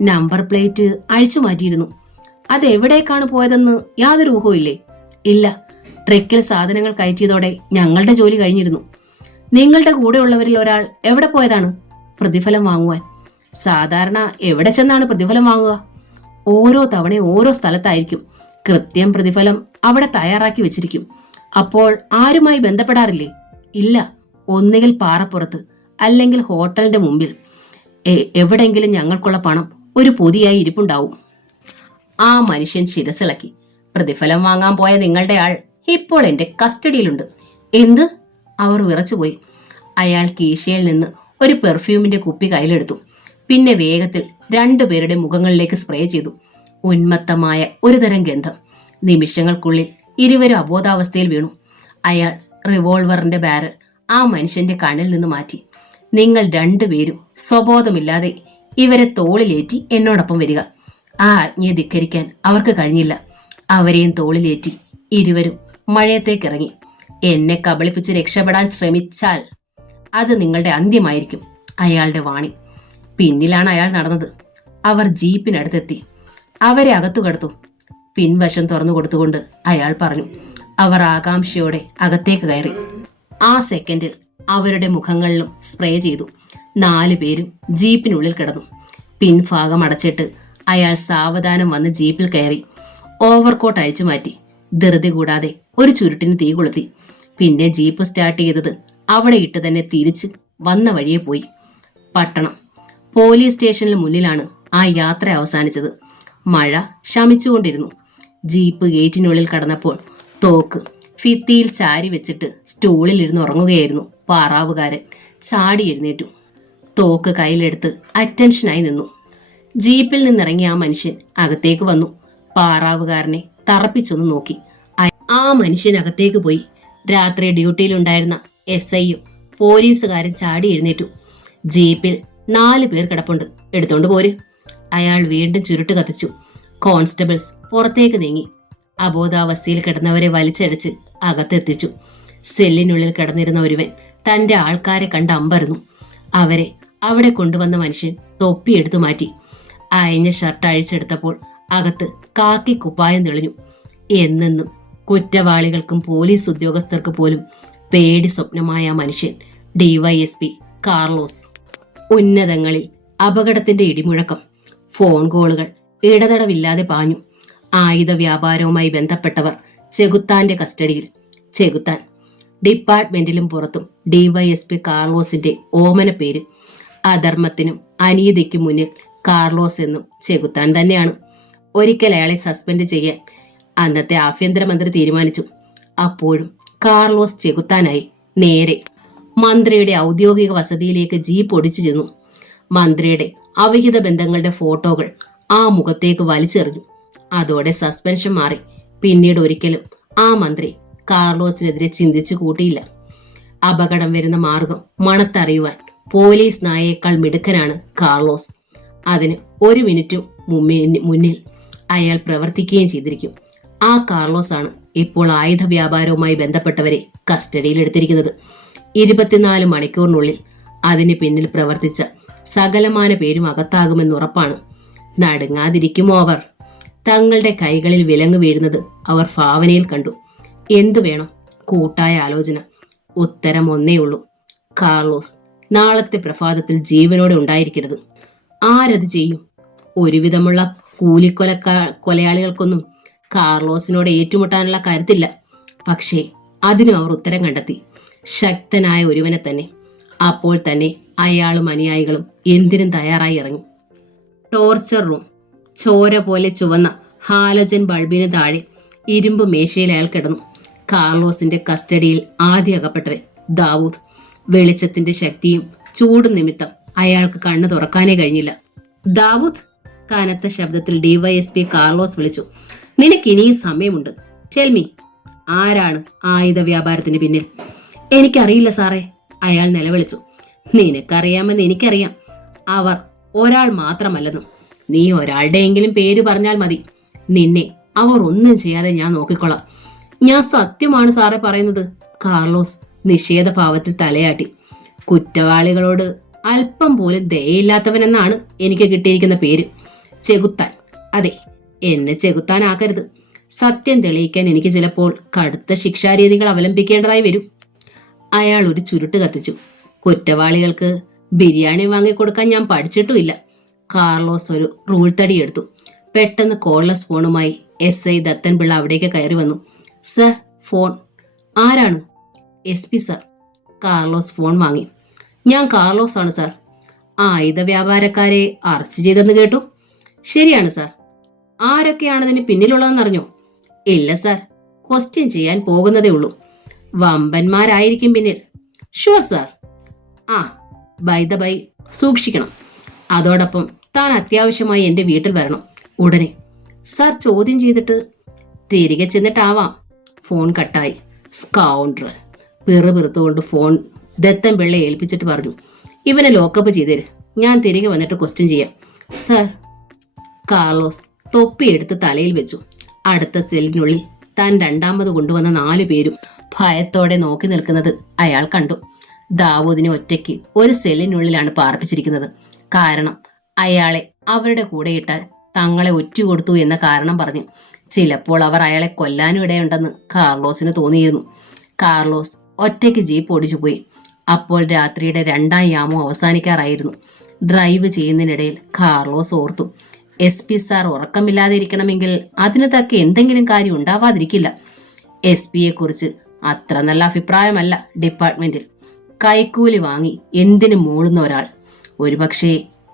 നമ്പർ പ്ലേറ്റ് അഴിച്ചു മാറ്റിയിരുന്നു. അതെവിടേക്കാണ് പോയതെന്ന് യാതൊരു ഊഹവും ഇല്ലേ? ഇല്ല. ട്രക്കിൽ സാധനങ്ങൾ കയറ്റിയതോടെ ഞങ്ങളുടെ ജോലി കഴിഞ്ഞിരുന്നു. നിങ്ങളുടെ കൂടെയുള്ളവരിൽ ഒരാൾ എവിടെ പോയതാണ്? പ്രതിഫലം വാങ്ങുവാൻ. സാധാരണ എവിടെ ചെന്നാണ് പ്രതിഫലം വാങ്ങുക? ഓരോ തവണയും ഓരോ സ്ഥലത്തായിരിക്കും. കൃത്യം പ്രതിഫലം അവിടെ തയ്യാറാക്കി വെച്ചിരിക്കും. അപ്പോൾ ആരുമായി ബന്ധപ്പെടാറില്ലേ? ഇല്ല. ഒന്നുകിൽ പാറപ്പുറത്ത്, അല്ലെങ്കിൽ ഹോട്ടലിന്റെ മുമ്പിൽ. എവിടെങ്കിലും ഞങ്ങൾക്കുള്ള പണം ഒരു പൊതിയായി ഇരിപ്പുണ്ടാവും. ആ മനുഷ്യൻ ശിരസിളക്കി. പ്രതിഫലം വാങ്ങാൻ പോയ നിങ്ങളുടെ ആൾ ഇപ്പോൾ എന്റെ കസ്റ്റഡിയിലുണ്ട്. എന്ത്? അവർ വിറച്ചുപോയി. അയാൾ കീശയിൽ നിന്ന് ഒരു പെർഫ്യൂമിന്റെ കുപ്പി കയ്യിലെടുത്തു. പിന്നെ വേഗത്തിൽ 2 പേരുടെ മുഖങ്ങളിലേക്ക് സ്പ്രേ ചെയ്തു. ഉന്മത്തമായ ഒരുതരം ഗന്ധം. നിമിഷങ്ങൾക്കുള്ളിൽ ഇരുവരും അബോധാവസ്ഥയിൽ വീണു. അയാൾ റിവോൾവറിന്റെ ബാരൽ ആ മനുഷ്യന്റെ കണ്ണിൽ നിന്ന് മാറ്റി. നിങ്ങൾ 2 പേരും സ്വബോധമില്ലാതെ ഇവരെ തോളിലേറ്റി എന്നോടൊപ്പം വരിക. ആ ആജ്ഞയെ ധിക്കരിക്കാൻ അവർക്ക് കഴിഞ്ഞില്ല. അവരെയും തോളിലേറ്റി ഇരുവരും മഴയത്തേക്കിറങ്ങി. എന്നെ കബളിപ്പിച്ച് രക്ഷപ്പെടാൻ ശ്രമിച്ചാൽ അത് നിങ്ങളുടെ അന്ത്യമായിരിക്കും. അയാളുടെ വാണി. പിന്നിലാണ് അയാൾ നടന്നത്. അവർ ജീപ്പിനടുത്തെത്തി. അവരെ അകത്തു കടത്തു. പിൻവശം തുറന്നു കൊടുത്തുകൊണ്ട് അയാൾ പറഞ്ഞു. അവർ ആകാംക്ഷയോടെ അകത്തേക്ക് കയറി. ആ സെക്കൻഡിൽ അവരുടെ മുഖങ്ങളിലും സ്പ്രേ ചെയ്തു. 4 പേരും ജീപ്പിനുള്ളിൽ കിടന്നു. പിൻഭാഗം അടച്ചിട്ട് അയാൾ സാവധാനം വന്ന് ജീപ്പിൽ കയറി. ഓവർകോട്ട് അഴിച്ചു മാറ്റി. ധൃതി കൂടാതെ ഒരു ചുരുട്ടിന് തീ കൊളുത്തി. പിന്നെ ജീപ്പ് സ്റ്റാർട്ട് ചെയ്തത് അവിടെ ഇട്ട് തന്നെ തിരിച്ച് വന്ന വഴിയെ പോയി. പട്ടണം. പോലീസ് സ്റ്റേഷനിന് മുന്നിലാണ് ആ യാത്ര അവസാനിച്ചത്. മഴ ശമിച്ചുകൊണ്ടിരുന്നു. ജീപ്പ് ഗേറ്റിനുള്ളിൽ കടന്നപ്പോൾ തോക്ക് ഭിത്തിയിൽ ചാരി വെച്ചിട്ട് സ്റ്റൂളിൽ ഇരുന്ന് ഉറങ്ങുകയായിരുന്നു പാറാവുകാരൻ. ചാടി എഴുന്നേറ്റു. തോക്ക് കയ്യിലെടുത്ത് അറ്റൻഷനായി നിന്നു. ജീപ്പിൽ നിന്നിറങ്ങിയ ആ മനുഷ്യൻ അകത്തേക്ക് വന്നു. പാറാവുകാരനെ തറപ്പിച്ചൊന്ന് നോക്കി. ആ മനുഷ്യൻ അകത്തേക്ക് പോയി. രാത്രി ഡ്യൂട്ടിയിലുണ്ടായിരുന്ന SIയും പോലീസുകാരൻ ചാടി എഴുന്നേറ്റു. ജീപ്പിൽ 4 പേർ കിടപ്പുണ്ട്, എടുത്തോണ്ട് പോര്. അയാൾ വീണ്ടും ചുരുട്ട് കത്തിച്ചു. കോൺസ്റ്റബിൾസ് പുറത്തേക്ക് നീങ്ങി. അബോധാവസ്ഥയിൽ കിടന്നവരെ വലിച്ചടിച്ച് അകത്തെത്തിച്ചു. സെല്ലിനുള്ളിൽ കിടന്നിരുന്ന ഒരുവൻ തന്റെ ആൾക്കാരെ കണ്ട് അമ്പരന്നു. അവരെ അവിടെ കൊണ്ടുവന്ന മനുഷ്യൻ തൊപ്പിയെടുത്തു മാറ്റി. അയഞ്ഞ ഷർട്ട് അഴിച്ചെടുത്തപ്പോൾ അകത്ത് കാക്കി കുപ്പായം തെളിഞ്ഞു. എന്നെന്നും കുറ്റവാളികൾക്കും പോലീസ് ഉദ്യോഗസ്ഥർക്ക് പോലും പേടി സ്വപ്നമായ മനുഷ്യൻ DYSP കാർലോസ്. ഉന്നതങ്ങളിൽ അപകടത്തിന്റെ ഇടിമുഴക്കം. ഫോൺ കോളുകൾ ഇടതടവില്ലാതെ പാഞ്ഞു. ആയുധ വ്യാപാരവുമായി ബന്ധപ്പെട്ടവർ ചെകുത്താന്റെ കസ്റ്റഡിയിൽ. ചെകുത്താൻ ഡിപ്പാർട്ട്മെന്റിലും പുറത്തും DYSP കാർലോസിന്റെ ഓമന പേര്. അധർമ്മത്തിനും അനീതിക്കും മുന്നിൽ കാർലോസ് എന്നും ചെകുത്താൻ തന്നെയാണ്. ഒരിക്കൽ അയാളെ സസ്പെൻഡ് ചെയ്യാൻ അന്നത്തെ ആഭ്യന്തരമന്ത്രി തീരുമാനിച്ചു. അപ്പോഴും കാർലോസ് ചെകുത്താനായി. നേരെ മന്ത്രിയുടെ ഔദ്യോഗിക വസതിയിലേക്ക് ജീപ്പ് ഒടിച്ചു ചെന്നു. മന്ത്രിയുടെ അവിഹിത ബന്ധങ്ങളുടെ ഫോട്ടോകൾ ആ മുഖത്തേക്ക് വലിച്ചെറിഞ്ഞു. അതോടെ സസ്പെൻഷൻ മാറി. പിന്നീട് ഒരിക്കലും ആ മന്ത്രി കാർലോസിനെതിരെ ചിന്തിച്ചു കൂട്ടിയില്ല. അപകടം വരുന്ന മാർഗം മണത്തറിയുവാൻ പോലീസ് നായേക്കാൾ മിടുക്കനാണ് കാർലോസ്. അതിന് 1 മിനിറ്റും മുന്നിൽ അയാൾ പ്രവർത്തിക്കുകയും ചെയ്തിരിക്കും. ആ കാർലോസ് ആണ് ഇപ്പോൾ ആയുധ വ്യാപാരവുമായി ബന്ധപ്പെട്ടവരെ കസ്റ്റഡിയിലെടുത്തിരിക്കുന്നത്. 24 മണിക്കൂറിനുള്ളിൽ അതിന് പിന്നിൽ പ്രവർത്തിച്ച സകലമാന പേരും അകത്താകുമെന്ന് ഉറപ്പാണ്. നടുങ്ങാതിരിക്കുമോ അവർ? തങ്ങളുടെ കൈകളിൽ വിലങ്ങ് വീഴുന്നത് അവർ ഭാവനയിൽ കണ്ടു. എന്തു വേണം? കൂട്ടായ ആലോചന. ഉത്തരം ഒന്നേ ഉള്ളൂ. കാർലോസ് നാളത്തെ പ്രഭാതത്തിൽ ജീവനോടെ ഉണ്ടായിരിക്കരുത്. ആരത് ചെയ്യും? ഒരുവിധമുള്ള കൊലയാളികൾക്കൊന്നും കാർലോസിനോട് ഏറ്റുമുട്ടാനുള്ള കരുത്തില്ല. പക്ഷേ അതിനും അവർ ഉത്തരം കണ്ടെത്തി. ശക്തനായ ഒരുവനെ തന്നെ. അപ്പോൾ തന്നെ അയാളും അനുയായികളും എന്തിനും തയ്യാറായി ഇറങ്ങി. Torture room. ചോര പോലെ ചുവന്ന ഹാലജൻ ബൾബിന് താഴെ ഇരുമ്പ് മേശയിൽ അയാൾ കിടന്നു. കാർലോസിന്റെ കസ്റ്റഡിയിൽ ആദ്യം അകപ്പെട്ടവൻ ദാവൂദ്. വെളിച്ചത്തിന്റെ ശക്തിയും ചൂടും നിമിത്തം അയാൾക്ക് കണ്ണു തുറക്കാനേ കഴിഞ്ഞില്ല. ദാവൂദ്, കനത്ത ശബ്ദത്തിൽ DYSP കാർലോസ് വിളിച്ചു. നിനക്കിനിയും സമയമുണ്ട്. ടെൽമി, ആരാണ് ആയുധ വ്യാപാരത്തിന് പിന്നിൽ? എനിക്കറിയില്ല സാറേ, അയാൾ നിലവിളിച്ചു. നിനക്കറിയാമെന്ന് എനിക്കറിയാം. അവർ ഒരാൾ മാത്രമല്ലെന്നും. നീ ഒരാളുടെയെങ്കിലും പേര് പറഞ്ഞാൽ മതി. നിന്നെ അവർ ഒന്നും ചെയ്യാതെ ഞാൻ നോക്കിക്കൊള്ളാം. ഞാൻ സത്യമാണ് സാറേ പറയുന്നത്. കാർലോസ് നിഷേധഭാവത്തിൽ തലയാട്ടി. കുറ്റവാളികളോട് അല്പം പോലും ദയയില്ലാത്തവനെന്നാണ് എനിക്ക് കിട്ടിയിരിക്കുന്ന പേര്. ചെകുത്താൻ. അതെ, എന്നെ ചെകുത്താനാക്കരുത്. സത്യം തെളിയിക്കാൻ എനിക്ക് ചിലപ്പോൾ കടുത്ത ശിക്ഷാരീതികൾ അവലംബിക്കേണ്ടതായി വരും. അയാൾ ഒരു ചുരുട്ട് കത്തിച്ചു. കുറ്റവാളികൾക്ക് ബിരിയാണി വാങ്ങിക്കൊടുക്കാൻ ഞാൻ പഠിച്ചിട്ടുമില്ല. കാർലോസ് ഒരു റൂൾ തടി എടുത്തു. പെട്ടെന്ന് കോൾലെസ് ഫോണുമായി SI ദത്തൻപിള്ള അവിടേക്ക് കയറി വന്നു. Sir, phone. ആരാണ്? SP sir. കാർലോസ് ഫോൺ വാങ്ങി. ഞാൻ കാർലോസ് ആണ് സാർ. ആയുധ വ്യാപാരക്കാരെ അറസ്റ്റ് ചെയ്തെന്ന് കേട്ടു. ശരിയാണ് സാർ. ആരൊക്കെയാണതിന് പിന്നിലുള്ളതെന്നറിഞ്ഞോ? ഇല്ല സാർ, ക്വസ്റ്റ്യൻ ചെയ്യാൻ പോകുന്നതേ ഉള്ളൂ. വമ്പന്മാരായിരിക്കും പിന്നിൽ. Sure sir. ആ, ബൈ ദ ബൈ, സൂക്ഷിക്കണം. അതോടൊപ്പം താൻ അത്യാവശ്യമായി എൻ്റെ വീട്ടിൽ വരണം ഉടനെ. സാർ, ചോദ്യം ചെയ്തിട്ട് തിരികെ ചെന്നിട്ടാവാം. ഫോൺ കട്ടായി. സ്കൗണ്ടർ പിറുപിറുത്തുകൊണ്ട് ഫോൺ ദത്തൻ പിള്ളയെ ഏൽപ്പിച്ചിട്ട് പറഞ്ഞു, ഇവനെ ലോക്കപ്പ് ചെയ്തേര്. ഞാൻ തിരികെ വന്നിട്ട് ക്വസ്റ്റ്യൻ ചെയ്യാം. സാർ. കാർലോസ് തൊപ്പിയെടുത്ത് തലയിൽ വെച്ചു. അടുത്ത സെല്ലിനുള്ളിൽ താൻ രണ്ടാമത് കൊണ്ടുവന്ന 4 പേരും ഭയത്തോടെ നോക്കി നിൽക്കുന്നത് അയാൾ കണ്ടു. ദാവൂദിനെ ഒറ്റയ്ക്ക് ഒരു സെല്ലിനുള്ളിലാണ് പാർപ്പിച്ചിരിക്കുന്നത്. കാരണം അയാളെ അവരുടെ കൂടെ ഇട്ടാൽ തങ്ങളെ ഒറ്റുകൊടുത്തു എന്ന കാരണം പറഞ്ഞു ചിലപ്പോൾ അവർ അയാളെ കൊല്ലാനും ഇടയുണ്ടെന്ന് കാർലോസിന് തോന്നിയിരുന്നു. കാർലോസ് ഒറ്റയ്ക്ക് ജീപ്പ് ഓടിച്ചു പോയി. അപ്പോൾ രാത്രിയുടെ 2ാം യാമം അവസാനിക്കാറായിരുന്നു. ഡ്രൈവ് ചെയ്യുന്നതിനിടയിൽ കാർലോസ് ഓർത്തു, SP സാർ ഉറക്കമില്ലാതെ ഇരിക്കണമെങ്കിൽ അതിന് തക്ക എന്തെങ്കിലും കാര്യം ഉണ്ടാവാതിരിക്കില്ല. SP കുറിച്ച് അത്ര നല്ല അഭിപ്രായമല്ല ഡിപ്പാർട്ട്മെന്റിൽ. കൈക്കൂലി വാങ്ങി എന്തിനു മൂളുന്ന ഒരാൾ. ഒരുപക്ഷെ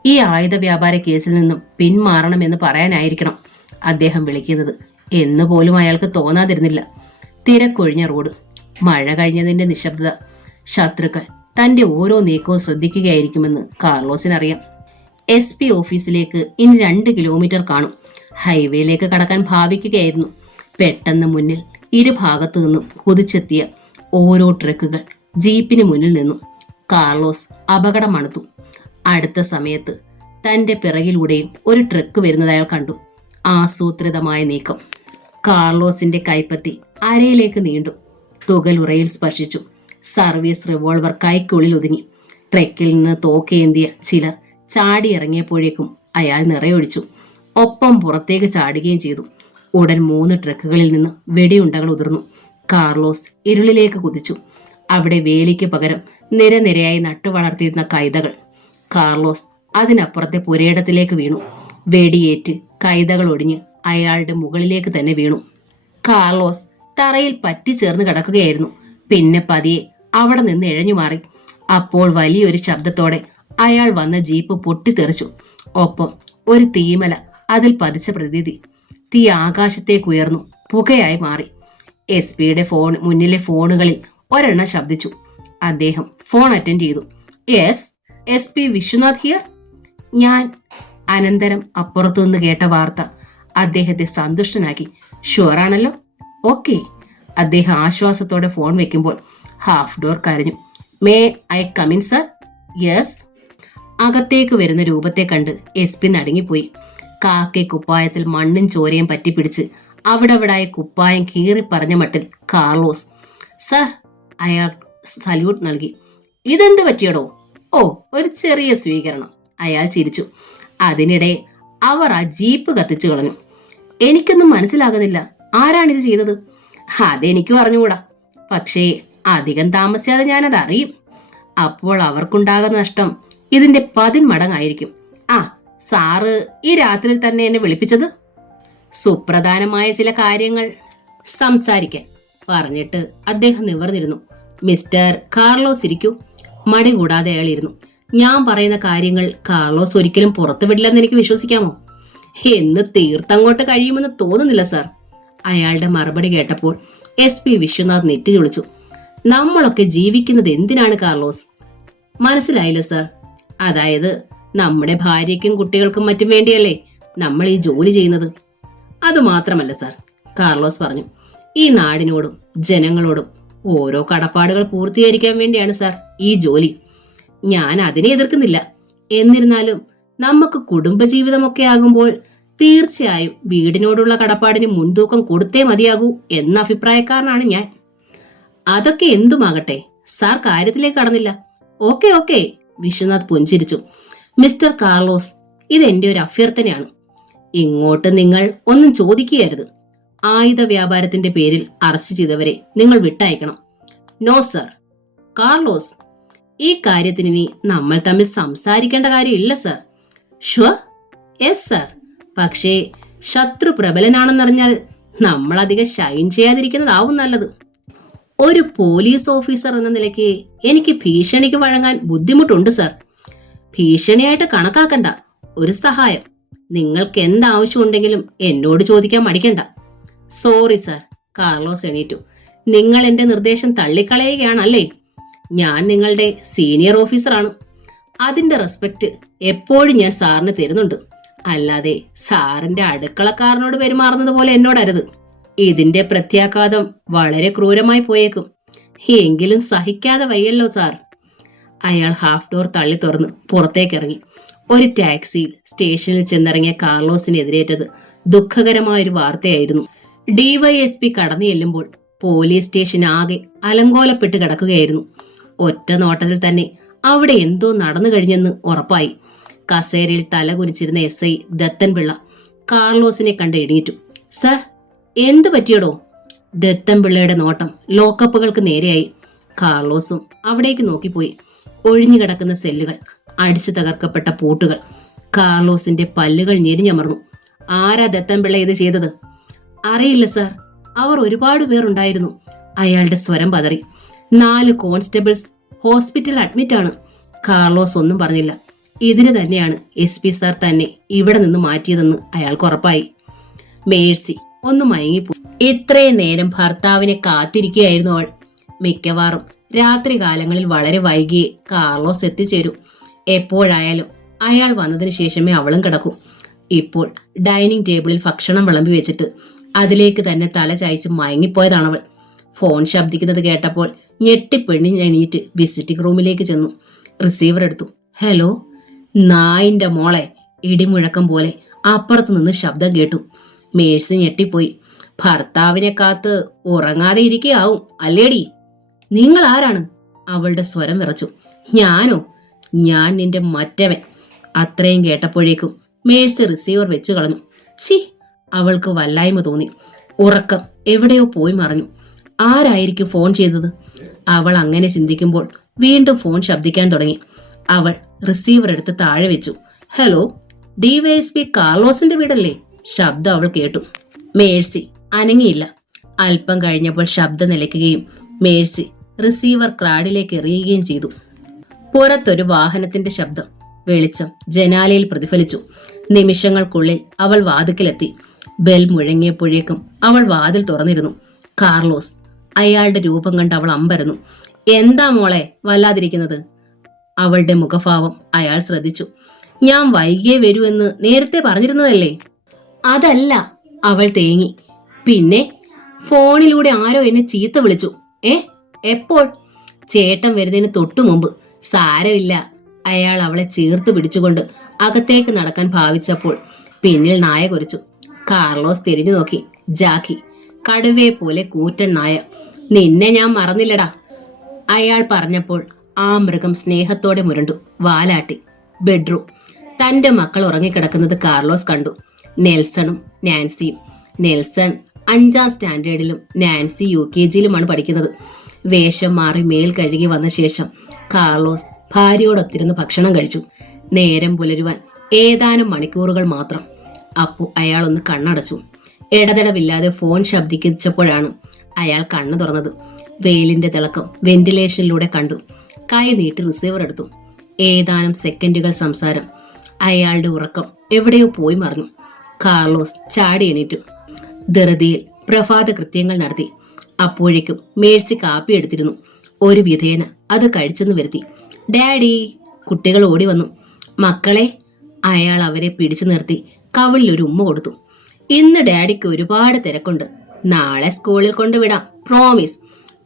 ഈ ആയുധ വ്യാപാര കേസിൽ നിന്നും പിന്മാറണമെന്ന് പറയാനായിരിക്കണം അദ്ദേഹം വിളിക്കുന്നത് എന്ന് പോലും അയാൾക്ക് തോന്നാതിരുന്നില്ല. തിരക്കൊഴിഞ്ഞ റോഡ്, മഴ കഴിഞ്ഞതിന്റെ നിശബ്ദത, ശത്രുക്കൾ തന്റെ ഓരോ നീക്കവും ശ്രദ്ധിക്കുകയായിരിക്കുമെന്ന് കാർലോസിനറിയാം. SP ഓഫീസിലേക്ക് ഇനി 2 കിലോമീറ്റർ കാണും. ഹൈവേയിലേക്ക് കടക്കാൻ ഭാവിക്കുകയായിരുന്നു. പെട്ടെന്ന് മുന്നിൽ ഇരുഭാഗത്തു നിന്നും കുതിച്ചെത്തിയ ഓരോ ട്രക്കുകൾ ജീപ്പിന് മുന്നിൽ നിന്നു. കാർലോസ് അപകടം മണത്തു. അടുത്ത സമയത്ത് തന്റെ പിറകിലൂടെയും ഒരു ട്രക്ക് വരുന്നത് അയാൾ കണ്ടു. ആസൂത്രിതമായ നീക്കം. കാർലോസിന്റെ കൈപ്പത്തി അരയിലേക്ക് നീണ്ടു. തുകലുറയിൽ സ്പർശിച്ചു. സർവീസ് റിവോൾവർ കൈക്കുള്ളിൽ ഒതുങ്ങി. ട്രക്കിൽ നിന്ന് തോക്കേന്തിയ ചിലർ ചാടിയിറങ്ങിയപ്പോഴേക്കും അയാൾ നിറയൊഴിച്ചു. ഒപ്പം പുറത്തേക്ക് ചാടുകയും ചെയ്തു. ഉടൻ 3 ട്രക്കുകളിൽ നിന്ന് വെടിയുണ്ടകൾ ഉതിർന്നു. കാർലോസ് ഇരുളിലേക്ക് കുതിച്ചു. അവിടെ വേലിക്ക് പകരം നിരനിരയായി നട്ടുവളർത്തിയിരുന്ന കൈതകൾ. കാർലോസ് അതിനപ്പുറത്തെ പുരയിടത്തിലേക്ക് വീണു. വെടിയേറ്റ് കൈതകൾ ഒടിഞ്ഞ് അയാളുടെ മുകളിലേക്ക് തന്നെ വീണു. കാർലോസ് തറയിൽ പറ്റിച്ചേർന്ന് കിടക്കുകയായിരുന്നു. പിന്നെ പതിയെ അവിടെ നിന്ന് ഇഴഞ്ഞു മാറി. അപ്പോൾ വലിയൊരു ശബ്ദത്തോടെ അയാൾ വന്ന ജീപ്പ് പൊട്ടിത്തെറിച്ചു. ഒപ്പം ഒരു തീമല അതിൽ പതിച്ച പ്രതീതി. തീ ആകാശത്തേക്ക് ഉയർന്നു പുകയായി മാറി. SP-യുടെ മുന്നിലെ ഫോണുകളിൽ ഒരെണ്ണം ശബ്ദിച്ചു. അദ്ദേഹം ഫോൺ അറ്റൻഡ് ചെയ്തു. Yes, SP Vishwanath here. ഞാൻ. അനന്തരം അപ്പുറത്തുനിന്ന് കേട്ട വാർത്ത അദ്ദേഹത്തെ സന്തുഷ്ടനാക്കി. ഷുവറാണല്ലോ? ഓക്കെ. അദ്ദേഹം ആശ്വാസത്തോടെ ഫോൺ വെക്കുമ്പോൾ ഹാഫ് ഡോർ കരഞ്ഞു. May I come in sir? Yes. അകത്തേക്ക് വരുന്ന രൂപത്തെ കണ്ട് SP നടുങ്ങിപ്പോയി. കാക്കെ കുപ്പായത്തിൽ മണ്ണും ചോരയും പറ്റിപ്പിടിച്ച് അവിടവിടായ കുപ്പായം കീറി പറഞ്ഞ മട്ടിൽ കാർലോസ്. സർ. അയാൾ സല്യൂട്ട് നൽകി. ഇതെന്ത് പറ്റിയടോ? ഓ, ഒരു ചെറിയ സ്വീകരണം. അയാൾ ചിരിച്ചു. അതിനിടെ അവർ ആ ജീപ്പ് കത്തിച്ചു കളഞ്ഞു. എനിക്കൊന്നും മനസ്സിലാകുന്നില്ല. ആരാണിത് ചെയ്തത്? അതെനിക്കും അറിഞ്ഞുകൂടാ. പക്ഷേ അധികം താമസിയാതെ ഞാനത് അറിയും. അപ്പോൾ അവർക്കുണ്ടാകുന്ന നഷ്ടം ഇതിന്റെ 10 മടങ്ങായിരിക്കും. ആ, സാറ് ഈ രാത്രിയിൽ തന്നെ എന്നെ വിളിപ്പിച്ചത് സുപ്രധാനമായ ചില കാര്യങ്ങൾ സംസാരിക്കാൻ പറഞ്ഞിട്ട് അദ്ദേഹം നിവർന്നിരുന്നു. മിസ്റ്റർ കാർലോസ് ഇരിക്കൂ. മടി കൂടാതെ അയാൾ ഇരുന്നു. ഞാൻ പറയുന്ന കാര്യങ്ങൾ കാർലോസ് ഒരിക്കലും പുറത്തുവിടില്ലെന്ന് എനിക്ക് വിശ്വസിക്കാമോ? എന്ന് തീർത്തങ്ങോട്ട് കഴിയുമെന്ന് തോന്നുന്നില്ല സാർ. അയാളുടെ മറുപടി കേട്ടപ്പോൾ SP വിശ്വനാഥ് നെറ്റി ചൊളിച്ചു. നമ്മളൊക്കെ ജീവിക്കുന്നത് എന്തിനാണ് കാർലോസ്? മനസ്സിലായില്ല സാർ. അതായത് നമ്മുടെ ഭാര്യയ്ക്കും കുട്ടികൾക്കും മറ്റും വേണ്ടിയല്ലേ നമ്മൾ ഈ ജോലി ചെയ്യുന്നത്? അതുമാത്രമല്ല സാർ, കാർലോസ് പറഞ്ഞു. ഈ നാടിനോടും ജനങ്ങളോടും ഓരോ കടപ്പാടുകൾ പൂർത്തീകരിക്കാൻ വേണ്ടിയാണ് സാർ ഈ ജോലി. ഞാൻ അതിനെ എതിർക്കുന്നില്ല. എന്നിരുന്നാലും നമുക്ക് കുടുംബജീവിതമൊക്കെ ആകുമ്പോൾ തീർച്ചയായും വീടിനോടുള്ള കടപ്പാടിന് മുൻതൂക്കം കൊടുത്തേ മതിയാകൂ എന്ന അഭിപ്രായക്കാരനാണ് ഞാൻ. അതൊക്കെ എന്തുമാകട്ടെ, സാർ കാര്യത്തിലേക്ക് കടന്നില്ല. ഓക്കെ ഓക്കെ, വിശ്വനാഥ് പുഞ്ചിരിച്ചു. മിസ്റ്റർ കാർലോസ്, ഇതെന്റെ ഒരു അഭ്യർത്ഥനയാണ്. ഇങ്ങോട്ട് നിങ്ങൾ ഒന്നും ചോദിക്കുകയരുത്. ആയുധ വ്യാപാരത്തിന്റെ പേരിൽ അറസ്റ്റ് ചെയ്തവരെ നിങ്ങൾ വിട്ടയക്കണം. No sir. കാർലോസ്, ഈ കാര്യത്തിന് ഇനി നമ്മൾ തമ്മിൽ സംസാരിക്കേണ്ട കാര്യമില്ല സർ. ഷുവർ? Yes sir. പക്ഷേ ശത്രു പ്രബലനാണെന്നറിഞ്ഞാൽ നമ്മൾ അധികം ഷൈൻ ചെയ്യാതിരിക്കുന്നതാവും നല്ലത്. ഒരു പോലീസ് ഓഫീസർ എന്ന നിലയ്ക്ക് എനിക്ക് ഭീഷണിക്ക് വഴങ്ങാൻ ബുദ്ധിമുട്ടുണ്ട് സർ. ഭീഷണിയായിട്ട് കണക്കാക്കണ്ട. ഒരു സഹായം. നിങ്ങൾക്ക് എന്താവശ്യമുണ്ടെങ്കിലും എന്നോട് ചോദിക്കാൻ മടിക്കണ്ട. Sorry sir. കാർലോസ് എണീറ്റു. നിങ്ങൾ എന്റെ നിർദ്ദേശം തള്ളിക്കളയുകയാണല്ലേ? ഞാൻ നിങ്ങളുടെ സീനിയർ ഓഫീസറാണ്. അതിന്റെ റെസ്പെക്ട് എപ്പോഴും ഞാൻ സാറിന് തരുന്നുണ്ട്. അല്ലാതെ സാറിന്റെ അടുക്കളക്കാരനോട് പെരുമാറുന്നത് പോലെ എന്നോടരുത്. ഇതിന്റെ പ്രത്യാഘാതം വളരെ ക്രൂരമായി പോയേക്കും. എങ്കിലും സഹിക്കാതെ വയ്യല്ലോ സാർ. അയാൾ ഹാഫ് ഡോർ തള്ളി തുറന്ന് പുറത്തേക്കിറങ്ങി. ഒരു ടാക്സിയിൽ സ്റ്റേഷനിൽ ചെന്നിറങ്ങിയ കാർലോസിന് എതിരേറ്റത് ദുഃഖകരമായൊരു വാർത്തയായിരുന്നു. DYSP കടന്നു ചെല്ലുമ്പോൾ പോലീസ് സ്റ്റേഷൻ ആകെ അലങ്കോലപ്പെട്ട് കിടക്കുകയായിരുന്നു. ഒറ്റ നോട്ടത്തിൽ തന്നെ അവിടെ എന്തോ നടന്നു കഴിഞ്ഞെന്ന് ഉറപ്പായി. കസേരയിൽ തല കുനിച്ചിരുന്ന SI ദത്തൻപിള്ള കാർലോസിനെ കണ്ട് എണീറ്റു. സർ, എന്തു പറ്റിയടോ? ദത്തൻപിള്ളയുടെ നോട്ടം ലോക്കപ്പുകൾക്ക് നേരെയായി. കാർലോസും അവിടേക്ക് നോക്കിപ്പോയി. ഒഴിഞ്ഞു കിടക്കുന്ന സെല്ലുകൾ, അടിച്ചു തകർക്കപ്പെട്ട പൂട്ടുകൾ. കാർലോസിന്റെ പല്ലുകൾ ഞെരിഞ്ഞമർന്നു. ആരാ ദത്തൻപിള്ള ഇത് ചെയ്തത്? അറിയില്ല സർ. അവർ ഒരുപാട് പേരുണ്ടായിരുന്നു. അയാളുടെ സ്വരം പതറി. 4 കോൺസ്റ്റബിൾസ് ഹോസ്പിറ്റലിൽ അഡ്മിറ്റാണ്. കാർലോസ് ഒന്നും പറഞ്ഞില്ല. ഇതിന് തന്നെയാണ് SP സാർ തന്നെ ഇവിടെ നിന്ന് മാറ്റിയതെന്ന് അയാൾക്ക് ഉറപ്പായി. മേഴ്സി ഒന്ന് മയങ്ങിപ്പോയി. ഇത്രയും നേരം ഭർത്താവിനെ കാത്തിരിക്കുകയായിരുന്നു അവൾ. മിക്കവാറും രാത്രി കാലങ്ങളിൽ വളരെ വൈകിയേ കാർലോസ് എത്തിച്ചേരൂ. എപ്പോഴായാലും അയാൾ വന്നതിന് ശേഷമേ അവളും കിടക്കൂ. ഇപ്പോൾ ഡൈനിങ് ടേബിളിൽ ഭക്ഷണം വിളമ്പി വെച്ചിട്ട് അതിലേക്ക് തന്നെ തല ചായ്ച്ച് മയങ്ങിപ്പോയതാണവൾ. ഫോൺ ശബ്ദിക്കുന്നത് കേട്ടപ്പോൾ ഞെട്ടിപ്പെണ്ണിഞ്ഞെണീറ്റ് വിസിറ്റിംഗ് റൂമിലേക്ക് ചെന്നു. റിസീവർ എടുത്തു. ഹലോ. നായിന്റെ മോളെ. ഇടിമുഴക്കം പോലെ അപ്പുറത്ത് നിന്ന് ശബ്ദം കേട്ടു. മേഴ്സി ഞെട്ടിപ്പോയി. ഭർത്താവിനെ കാത്ത് ഉറങ്ങാതെ ഇരിക്കുകയാവും അല്ലേടി? നിങ്ങൾ ആരാണ്? അവളുടെ സ്വരം വിറച്ചു. ഞാനോ? ഞാൻ നിന്റെ മറ്റവൻ. അത്രയും കേട്ടപ്പോഴേക്കും മേഴ്സി റിസീവർ വെച്ചു കളഞ്ഞു. ഛി, അവൾക്ക് വല്ലായ്മ തോന്നി. ഉറക്കം എവിടെയോ പോയി മറഞ്ഞു. ആരായിരിക്കും ഫോൺ ചെയ്തത്? അവൾ അങ്ങനെ ചിന്തിക്കുമ്പോൾ വീണ്ടും ഫോൺ ശബ്ദിക്കാൻ തുടങ്ങി. അവൾ റിസീവർ എടുത്ത് താഴെ വെച്ചു. ഹലോ, DYSP കാർലോസിന്റെ വീടല്ലേ? ശബ്ദം അവൾ കേട്ടു. മേഴ്സി അനങ്ങിയില്ല. അല്പം കഴിഞ്ഞപ്പോൾ ശബ്ദം നിലയ്ക്കുകയും മേഴ്സി റിസീവർ ക്രാഡിലേക്ക് എറിയുകയും ചെയ്തു. പുറത്തൊരു വാഹനത്തിന്റെ ശബ്ദം. വെളിച്ചം ജനാലയിൽ പ്രതിഫലിച്ചു. നിമിഷങ്ങൾക്കുള്ളിൽ അവൾ വാതിക്കലെത്തി. ബെൽ മുഴങ്ങിയപ്പോഴേക്കും അവൾ വാതിൽ തുറന്നിരുന്നു. കാർലോസ്. അയാളുടെ രൂപം കണ്ട് അവൾ അമ്പരന്നു. എന്താ മോളെ വല്ലാതിരിക്കുന്നത്? അവളുടെ മുഖഭാവം അയാൾ ശ്രദ്ധിച്ചു. ഞാൻ വൈകിയേ വരൂ എന്ന് നേരത്തെ പറഞ്ഞിരുന്നതല്ലേ? അതല്ല. അവൾ തേങ്ങി. പിന്നെ ഫോണിലൂടെ ആരോ എന്നെ ചീത്ത വിളിച്ചു. എപ്പോൾ? ചേട്ടൻ വരുന്നതിന് തൊട്ടു മുമ്പ്. സാരമില്ല. അയാൾ അവളെ ചേർത്ത് പിടിച്ചുകൊണ്ട് അകത്തേക്ക് നടക്കാൻ ഭാവിച്ചപ്പോൾ പിന്നിൽ നായ കുരച്ചു. കാർലോസ് തിരിഞ്ഞു നോക്കി. ജാക്കി. കടുവയെ പോലെ കൂറ്റൻ നായ. നിന്നെ ഞാൻ മറന്നില്ലടാ. അയാൾ പറഞ്ഞപ്പോൾ ആ മൃഗം സ്നേഹത്തോടെ മുരണ്ടു. വാലാട്ടി. ബെഡ്റൂം. തന്റെ മക്കൾ ഉറങ്ങിക്കിടക്കുന്നത് കാർലോസ് കണ്ടു. നെൽസണും നാൻസിയും. നെൽസൺ 5ാം സ്റ്റാൻഡേർഡിലും നാൻസി UKGയിലുമാണ് പഠിക്കുന്നത്. വേഷം മാറി മേൽ കഴുകി വന്ന ശേഷം കാർലോസ് ഭാര്യയോടൊത്തിരുന്ന് ഭക്ഷണം കഴിച്ചു. നേരം പുലരുവാൻ ഏതാനും മണിക്കൂറുകൾ മാത്രം. അപ്പോൾ അയാളൊന്ന് കണ്ണടച്ചു. ഇടതടവില്ലാതെ ഫോൺ ശബ്ദിച്ചപ്പോഴാണ് അയാൾ കണ്ണു തുറന്നത്. വെയിലിന്റെ തിളക്കം വെന്റിലേഷനിലൂടെ കണ്ടു. കൈ നീട്ടി റിസീവർ എടുത്തു. ഏതാനും സെക്കൻഡുകൾ സംസാരം. അയാളുടെ ഉറക്കം എവിടെയോ പോയി മറഞ്ഞു. കാർലോസ് ചാടി എണീറ്റു. ധൃതിയിൽ പ്രഭാത കൃത്യങ്ങൾ നടത്തി. അപ്പോഴേക്കും മേഴ്സി കാപ്പി എടുത്തിരുന്നു. ഒരു വിധേന അത് കഴിച്ചെന്ന് വരുത്തി. ഡാഡി. കുട്ടികൾ ഓടി വന്നു. മക്കളെ. അയാൾ അവരെ പിടിച്ചു നിർത്തി കവിളിൽ ഒരു ഉമ്മ കൊടുത്തു. ഇന്ന് ഡാഡിക്ക് ഒരുപാട് തിരക്കുണ്ട്. നാളെ സ്കൂളിൽ കൊണ്ടുവിടാം, പ്രോമിസ്.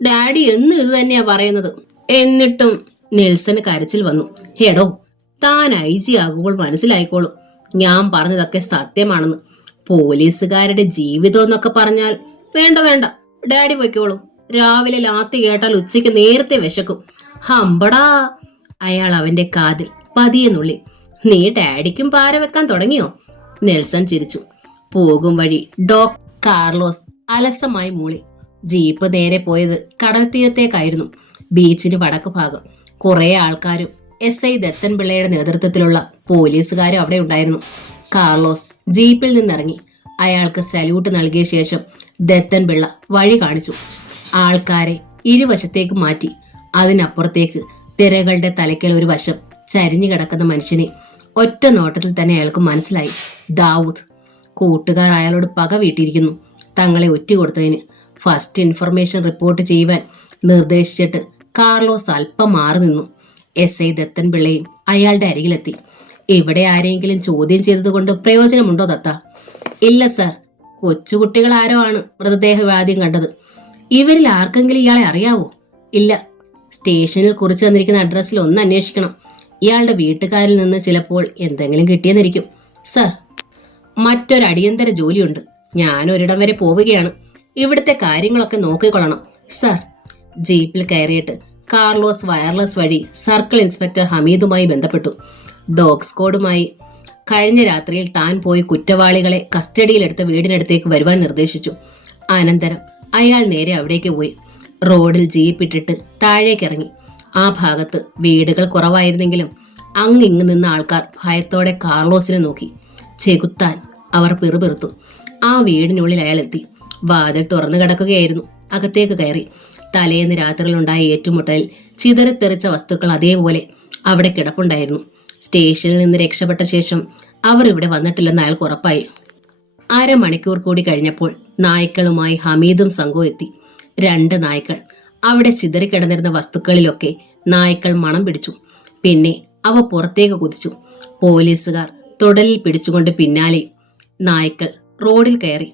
ഡാഡി എന്നും ഇത് തന്നെയാ പറയുന്നത്. എന്നിട്ടും നെൽസന് കരച്ചിൽ വന്നു. ഹെടോ, താൻ IG ആകുമ്പോൾ മനസ്സിലായിക്കോളും ഞാൻ പറഞ്ഞതൊക്കെ സത്യമാണെന്ന്. പോലീസുകാരുടെ ജീവിതം എന്നൊക്കെ പറഞ്ഞാൽ വേണ്ട വേണ്ട, ഡാഡി പൊയ്ക്കോളൂ. രാവിലെ ലാത്തി കേട്ടാൽ ഉച്ചയ്ക്ക് നേരത്തെ വിശക്കും. ഹമ്പടാ. അയാൾ അവന്റെ കാതിൽ പതിയെ നുള്ളി. നീ ഡാഡിക്കും പാര വെക്കാൻ തുടങ്ങിയോ? നെൽസൺ ചിരിച്ചു. പോകും വഴി കാർലോസ് അലസമായി മൂളി. ജീപ്പ് നേരെ പോയത് കടൽ തീരത്തേക്കായിരുന്നു. ബീച്ചിന് വടക്ക് ഭാഗം. കുറെ ആൾക്കാരും SI ദത്തൻപിള്ളയുടെ നേതൃത്വത്തിലുള്ള പോലീസുകാരും അവിടെ ഉണ്ടായിരുന്നു. കാർലോസ് ജീപ്പിൽ നിന്നിറങ്ങി. അയാൾക്ക് സല്യൂട്ട് നൽകിയ ശേഷം ദത്തൻപിള്ള വഴി കാണിച്ചു. ആൾക്കാരെ ഇരുവശത്തേക്ക് മാറ്റി. അതിനപ്പുറത്തേക്ക് തിരകളുടെ തലയ്ക്കൽ ഒരു വശം ചരിഞ്ഞു കിടക്കുന്ന മനുഷ്യനെ ഒറ്റ നോട്ടത്തിൽ തന്നെ അയാൾക്ക് മനസ്സിലായി. ദാവൂദ്. കൂട്ടുകാർ അയാളോട് പക വീട്ടിയിരിക്കുന്നു. തങ്ങളെ ഒറ്റുകൊടുത്തതിന്. ഫസ്റ്റ് ഇൻഫർമേഷൻ റിപ്പോർട്ട് ചെയ്യുവാൻ നിർദ്ദേശിച്ചിട്ട് കാർലോസ് അല്പം മാറി നിന്നു. SI ദത്തൻപിള്ളയും അയാളുടെ അരികിലെത്തി. ഇവിടെ ആരെങ്കിലും ചോദ്യം ചെയ്തതുകൊണ്ട് പ്രയോജനമുണ്ടോ ദത്ത? ഇല്ല സർ. കൊച്ചുകുട്ടികൾ ആരോ ആണ് മൃതദേഹവാദ്യം കണ്ടത്. ഇവരിൽ ആർക്കെങ്കിലും ഇയാളെ അറിയാവോ? ഇല്ല. സ്റ്റേഷനിൽ കുറിച്ച് തന്നിരിക്കുന്ന അഡ്രസ്സിൽ ഒന്ന് അന്വേഷിക്കണം. ഇയാളുടെ വീട്ടുകാരിൽ നിന്ന് ചിലപ്പോൾ എന്തെങ്കിലും കിട്ടിയെന്നിരിക്കും. സർ, മറ്റൊരു അടിയന്തര ജോലിയുണ്ട്. ഞാൻ ഒരിടം വരെ പോവുകയാണ്. ഇവിടുത്തെ കാര്യങ്ങളൊക്കെ നോക്കിക്കൊള്ളണം. സർ. ജീപ്പിൽ കയറിയിട്ട് കാർലോസ് വയർലെസ് വഴി സർക്കിൾ ഇൻസ്പെക്ടർ ഹമീദുമായി ബന്ധപ്പെട്ടു. ഡോഗ് സ്ക്വാഡുമായി കഴിഞ്ഞ രാത്രിയിൽ താൻ പോയി കുറ്റവാളികളെ കസ്റ്റഡിയിലെടുത്ത് വീടിനടുത്തേക്ക് വരുവാൻ നിർദ്ദേശിച്ചു. അനന്തരം അയാൾ നേരെ അവിടേക്ക് പോയി. റോഡിൽ ജീപ്പ് ഇട്ടിട്ട് താഴേക്കിറങ്ങി. ആ ഭാഗത്ത് വീടുകൾ കുറവായിരുന്നെങ്കിലും അങ്ങിങ്ങ് നിന്ന ആൾക്കാർ ഭയത്തോടെ കാർലോസിനെ നോക്കി. ചെകുത്താൻ അവർ പിറുപിറുത്തു. ആ വീടിനുള്ളിൽ അയാൾ എത്തി. വാതിൽ തുറന്നു കിടക്കുകയായിരുന്നു. അകത്തേക്ക് കയറി. തലേന്ന് രാത്രിയിലുണ്ടായ ഏറ്റുമുട്ടലിൽ ചിതറിത്തെറിച്ച വസ്തുക്കൾ അതേപോലെ അവിടെ കിടപ്പുണ്ടായിരുന്നു. സ്റ്റേഷനിൽ നിന്ന് രക്ഷപ്പെട്ട ശേഷം അവർ ഇവിടെ വന്നിട്ടില്ലെന്ന് അയാൾക്ക് ഉറപ്പായി. അരമണിക്കൂർ കൂടി കഴിഞ്ഞപ്പോൾ നായ്ക്കളുമായി ഹമീദും സംഘവും എത്തി. 2 നായ്ക്കൾ. അവിടെ ചിതറിക്കിടന്നിരുന്ന വസ്തുക്കളിലൊക്കെ നായ്ക്കൾ മണം പിടിച്ചു. പിന്നെ അവ പുറത്തേക്ക് കുതിച്ചു. പോലീസുകാർ തുടലിൽ പിടിച്ചുകൊണ്ട് പിന്നാലെ. നായ്ക്കൾ റോഡിൽ കയറി.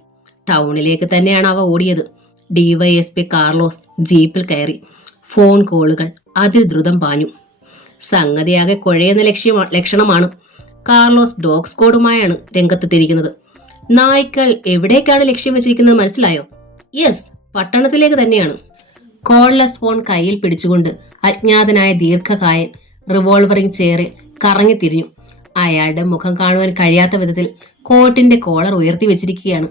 ടൗണിലേക്ക് തന്നെയാണ് അവ ഓടിയത്. ഡിവൈഎസ്പി കാർലോസ് ജീപ്പിൽ കയറി. ഫോൺ കോളുകൾ അതിദ്രുതം പാഞ്ഞു. സംഗതിയാകെ കുഴയുന്ന ലക്ഷണമാണ്. കാർലോസ് ഡോഗ് സ്ക്വാഡുമായാണ് രംഗത്തെത്തിയിരിക്കുന്നത്. നായ്ക്കൾ എവിടേക്കാണ് ലക്ഷ്യം വെച്ചിരിക്കുന്നത് മനസ്സിലായോ? യെസ്, പട്ടണത്തിലേക്ക് തന്നെയാണ്. കോൾലെസ് ഫോൺ കയ്യിൽ പിടിച്ചുകൊണ്ട് അജ്ഞാതനായ ദീർഘകായൻ റിവോൾവറിംഗ് ചെയറിൽ കറങ്ങിത്തിരിഞ്ഞു. അയാളുടെ മുഖം കാണുവാൻ കഴിയാത്ത വിധത്തിൽ കോട്ടിന്റെ കോളർ ഉയർത്തി വെച്ചിരിക്കുകയാണ്.